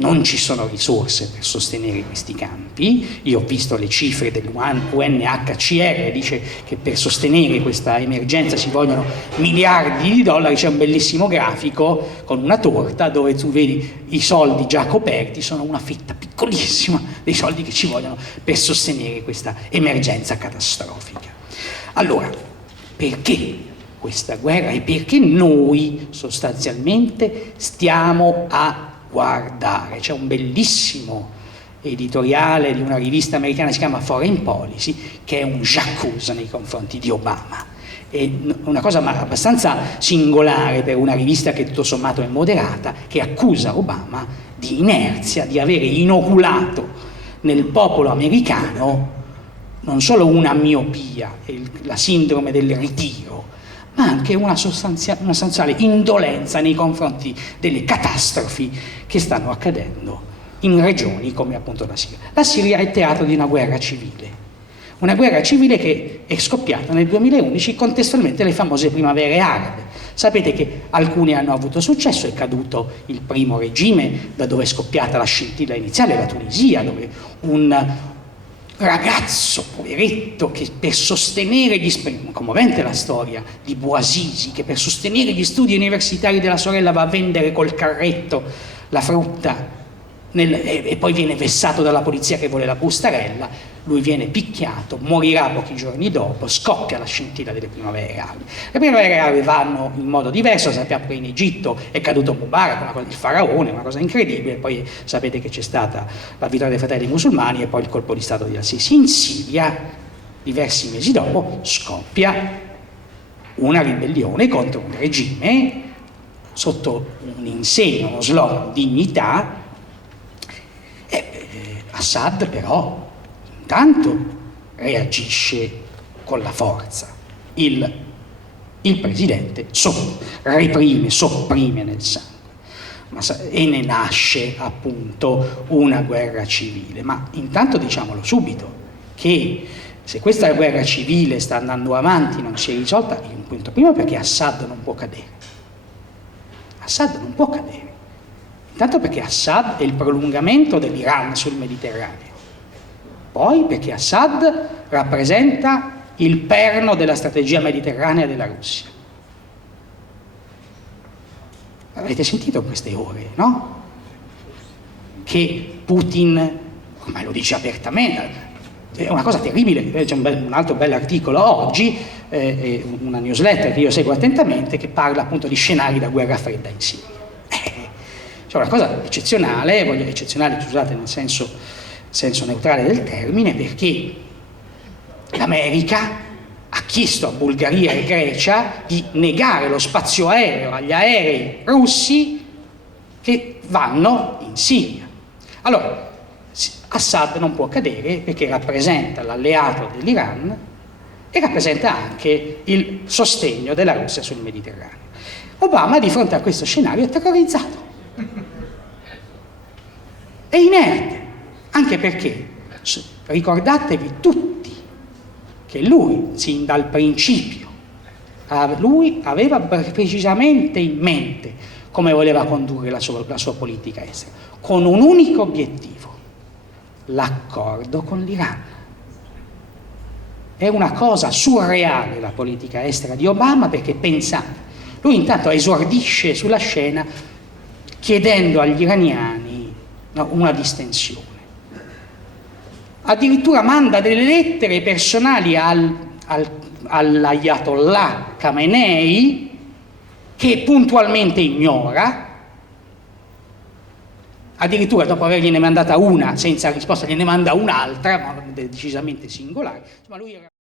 non ci sono risorse per sostenere questi campi. Io ho visto le cifre dell'UNHCR, dice che per sostenere questa emergenza ci vogliono miliardi di dollari. C'è un bellissimo grafico con una torta dove tu vedi i soldi già coperti, sono una fetta piccolissima dei soldi che ci vogliono per sostenere questa emergenza catastrofica. Allora, perché questa guerra e perché noi sostanzialmente stiamo a guardare? C'è un bellissimo editoriale di una rivista americana che si chiama Foreign Policy, che è un j'accuse nei confronti di Obama. È una cosa abbastanza singolare per una rivista che tutto sommato è moderata, che accusa Obama di inerzia, di avere inoculato nel popolo americano non solo una miopia, la sindrome del ritiro, ma anche una sostanziale indolenza nei confronti delle catastrofi che stanno accadendo in regioni come appunto la Siria. La Siria è teatro di una guerra civile che è scoppiata nel 2011 contestualmente alle famose primavere arabe. Sapete che alcuni hanno avuto successo, è caduto il primo regime da dove è scoppiata la scintilla iniziale, la Tunisia, dove un ragazzo poveretto che per sostenere commovente la storia di Bouazizi, che per sostenere gli studi universitari della sorella va a vendere col carretto la frutta e poi viene vessato dalla polizia che vuole la bustarella, lui viene picchiato, morirà pochi giorni dopo, scoppia la scintilla delle primavere arabe. Le primavere arabe vanno in modo diverso, sappiamo che in Egitto è caduto Mubarak, il faraone, una cosa incredibile, poi sapete che c'è stata la vittoria dei fratelli musulmani e poi il colpo di stato di Al-Sisi. In Siria, diversi mesi dopo, scoppia una ribellione contro un regime sotto un insegno, uno slogan, dignità. Assad però intanto reagisce con la forza, il presidente reprime, sopprime nel sangue, e ne nasce appunto una guerra civile. Ma intanto diciamolo subito che se questa guerra civile sta andando avanti, non si è risolta, in un punto primo perché Assad non può cadere. Assad non può cadere. Intanto perché Assad è il prolungamento dell'Iran sul Mediterraneo, poi perché Assad rappresenta il perno della strategia mediterranea della Russia. Avete sentito queste ore, no? Che Putin, ormai lo dice apertamente, è una cosa terribile. C'è un altro bell'articolo oggi, una newsletter che io seguo attentamente, che parla appunto di scenari da guerra fredda in Siria. Cioè una cosa eccezionale, voglio eccezionale, scusate, nel senso neutrale del termine, perché l'America ha chiesto a Bulgaria e Grecia di negare lo spazio aereo agli aerei russi che vanno in Siria. Allora, Assad non può cadere perché rappresenta l'alleato dell'Iran e rappresenta anche il sostegno della Russia sul Mediterraneo. Obama di fronte a questo scenario è terrorizzato. È inerte, anche perché ricordatevi tutti che lui, sin dal principio, lui aveva precisamente in mente come voleva condurre la sua politica estera, con un unico obiettivo: l'accordo con l'Iran. È una cosa surreale la politica estera di Obama, perché pensate, lui intanto esordisce sulla scena chiedendo agli iraniani una distensione. Addirittura manda delle lettere personali all'Ayatollah Khamenei, che puntualmente ignora. Addirittura dopo avergliene mandata una senza risposta, gliene manda un'altra, ma decisamente singolare. Ma lui era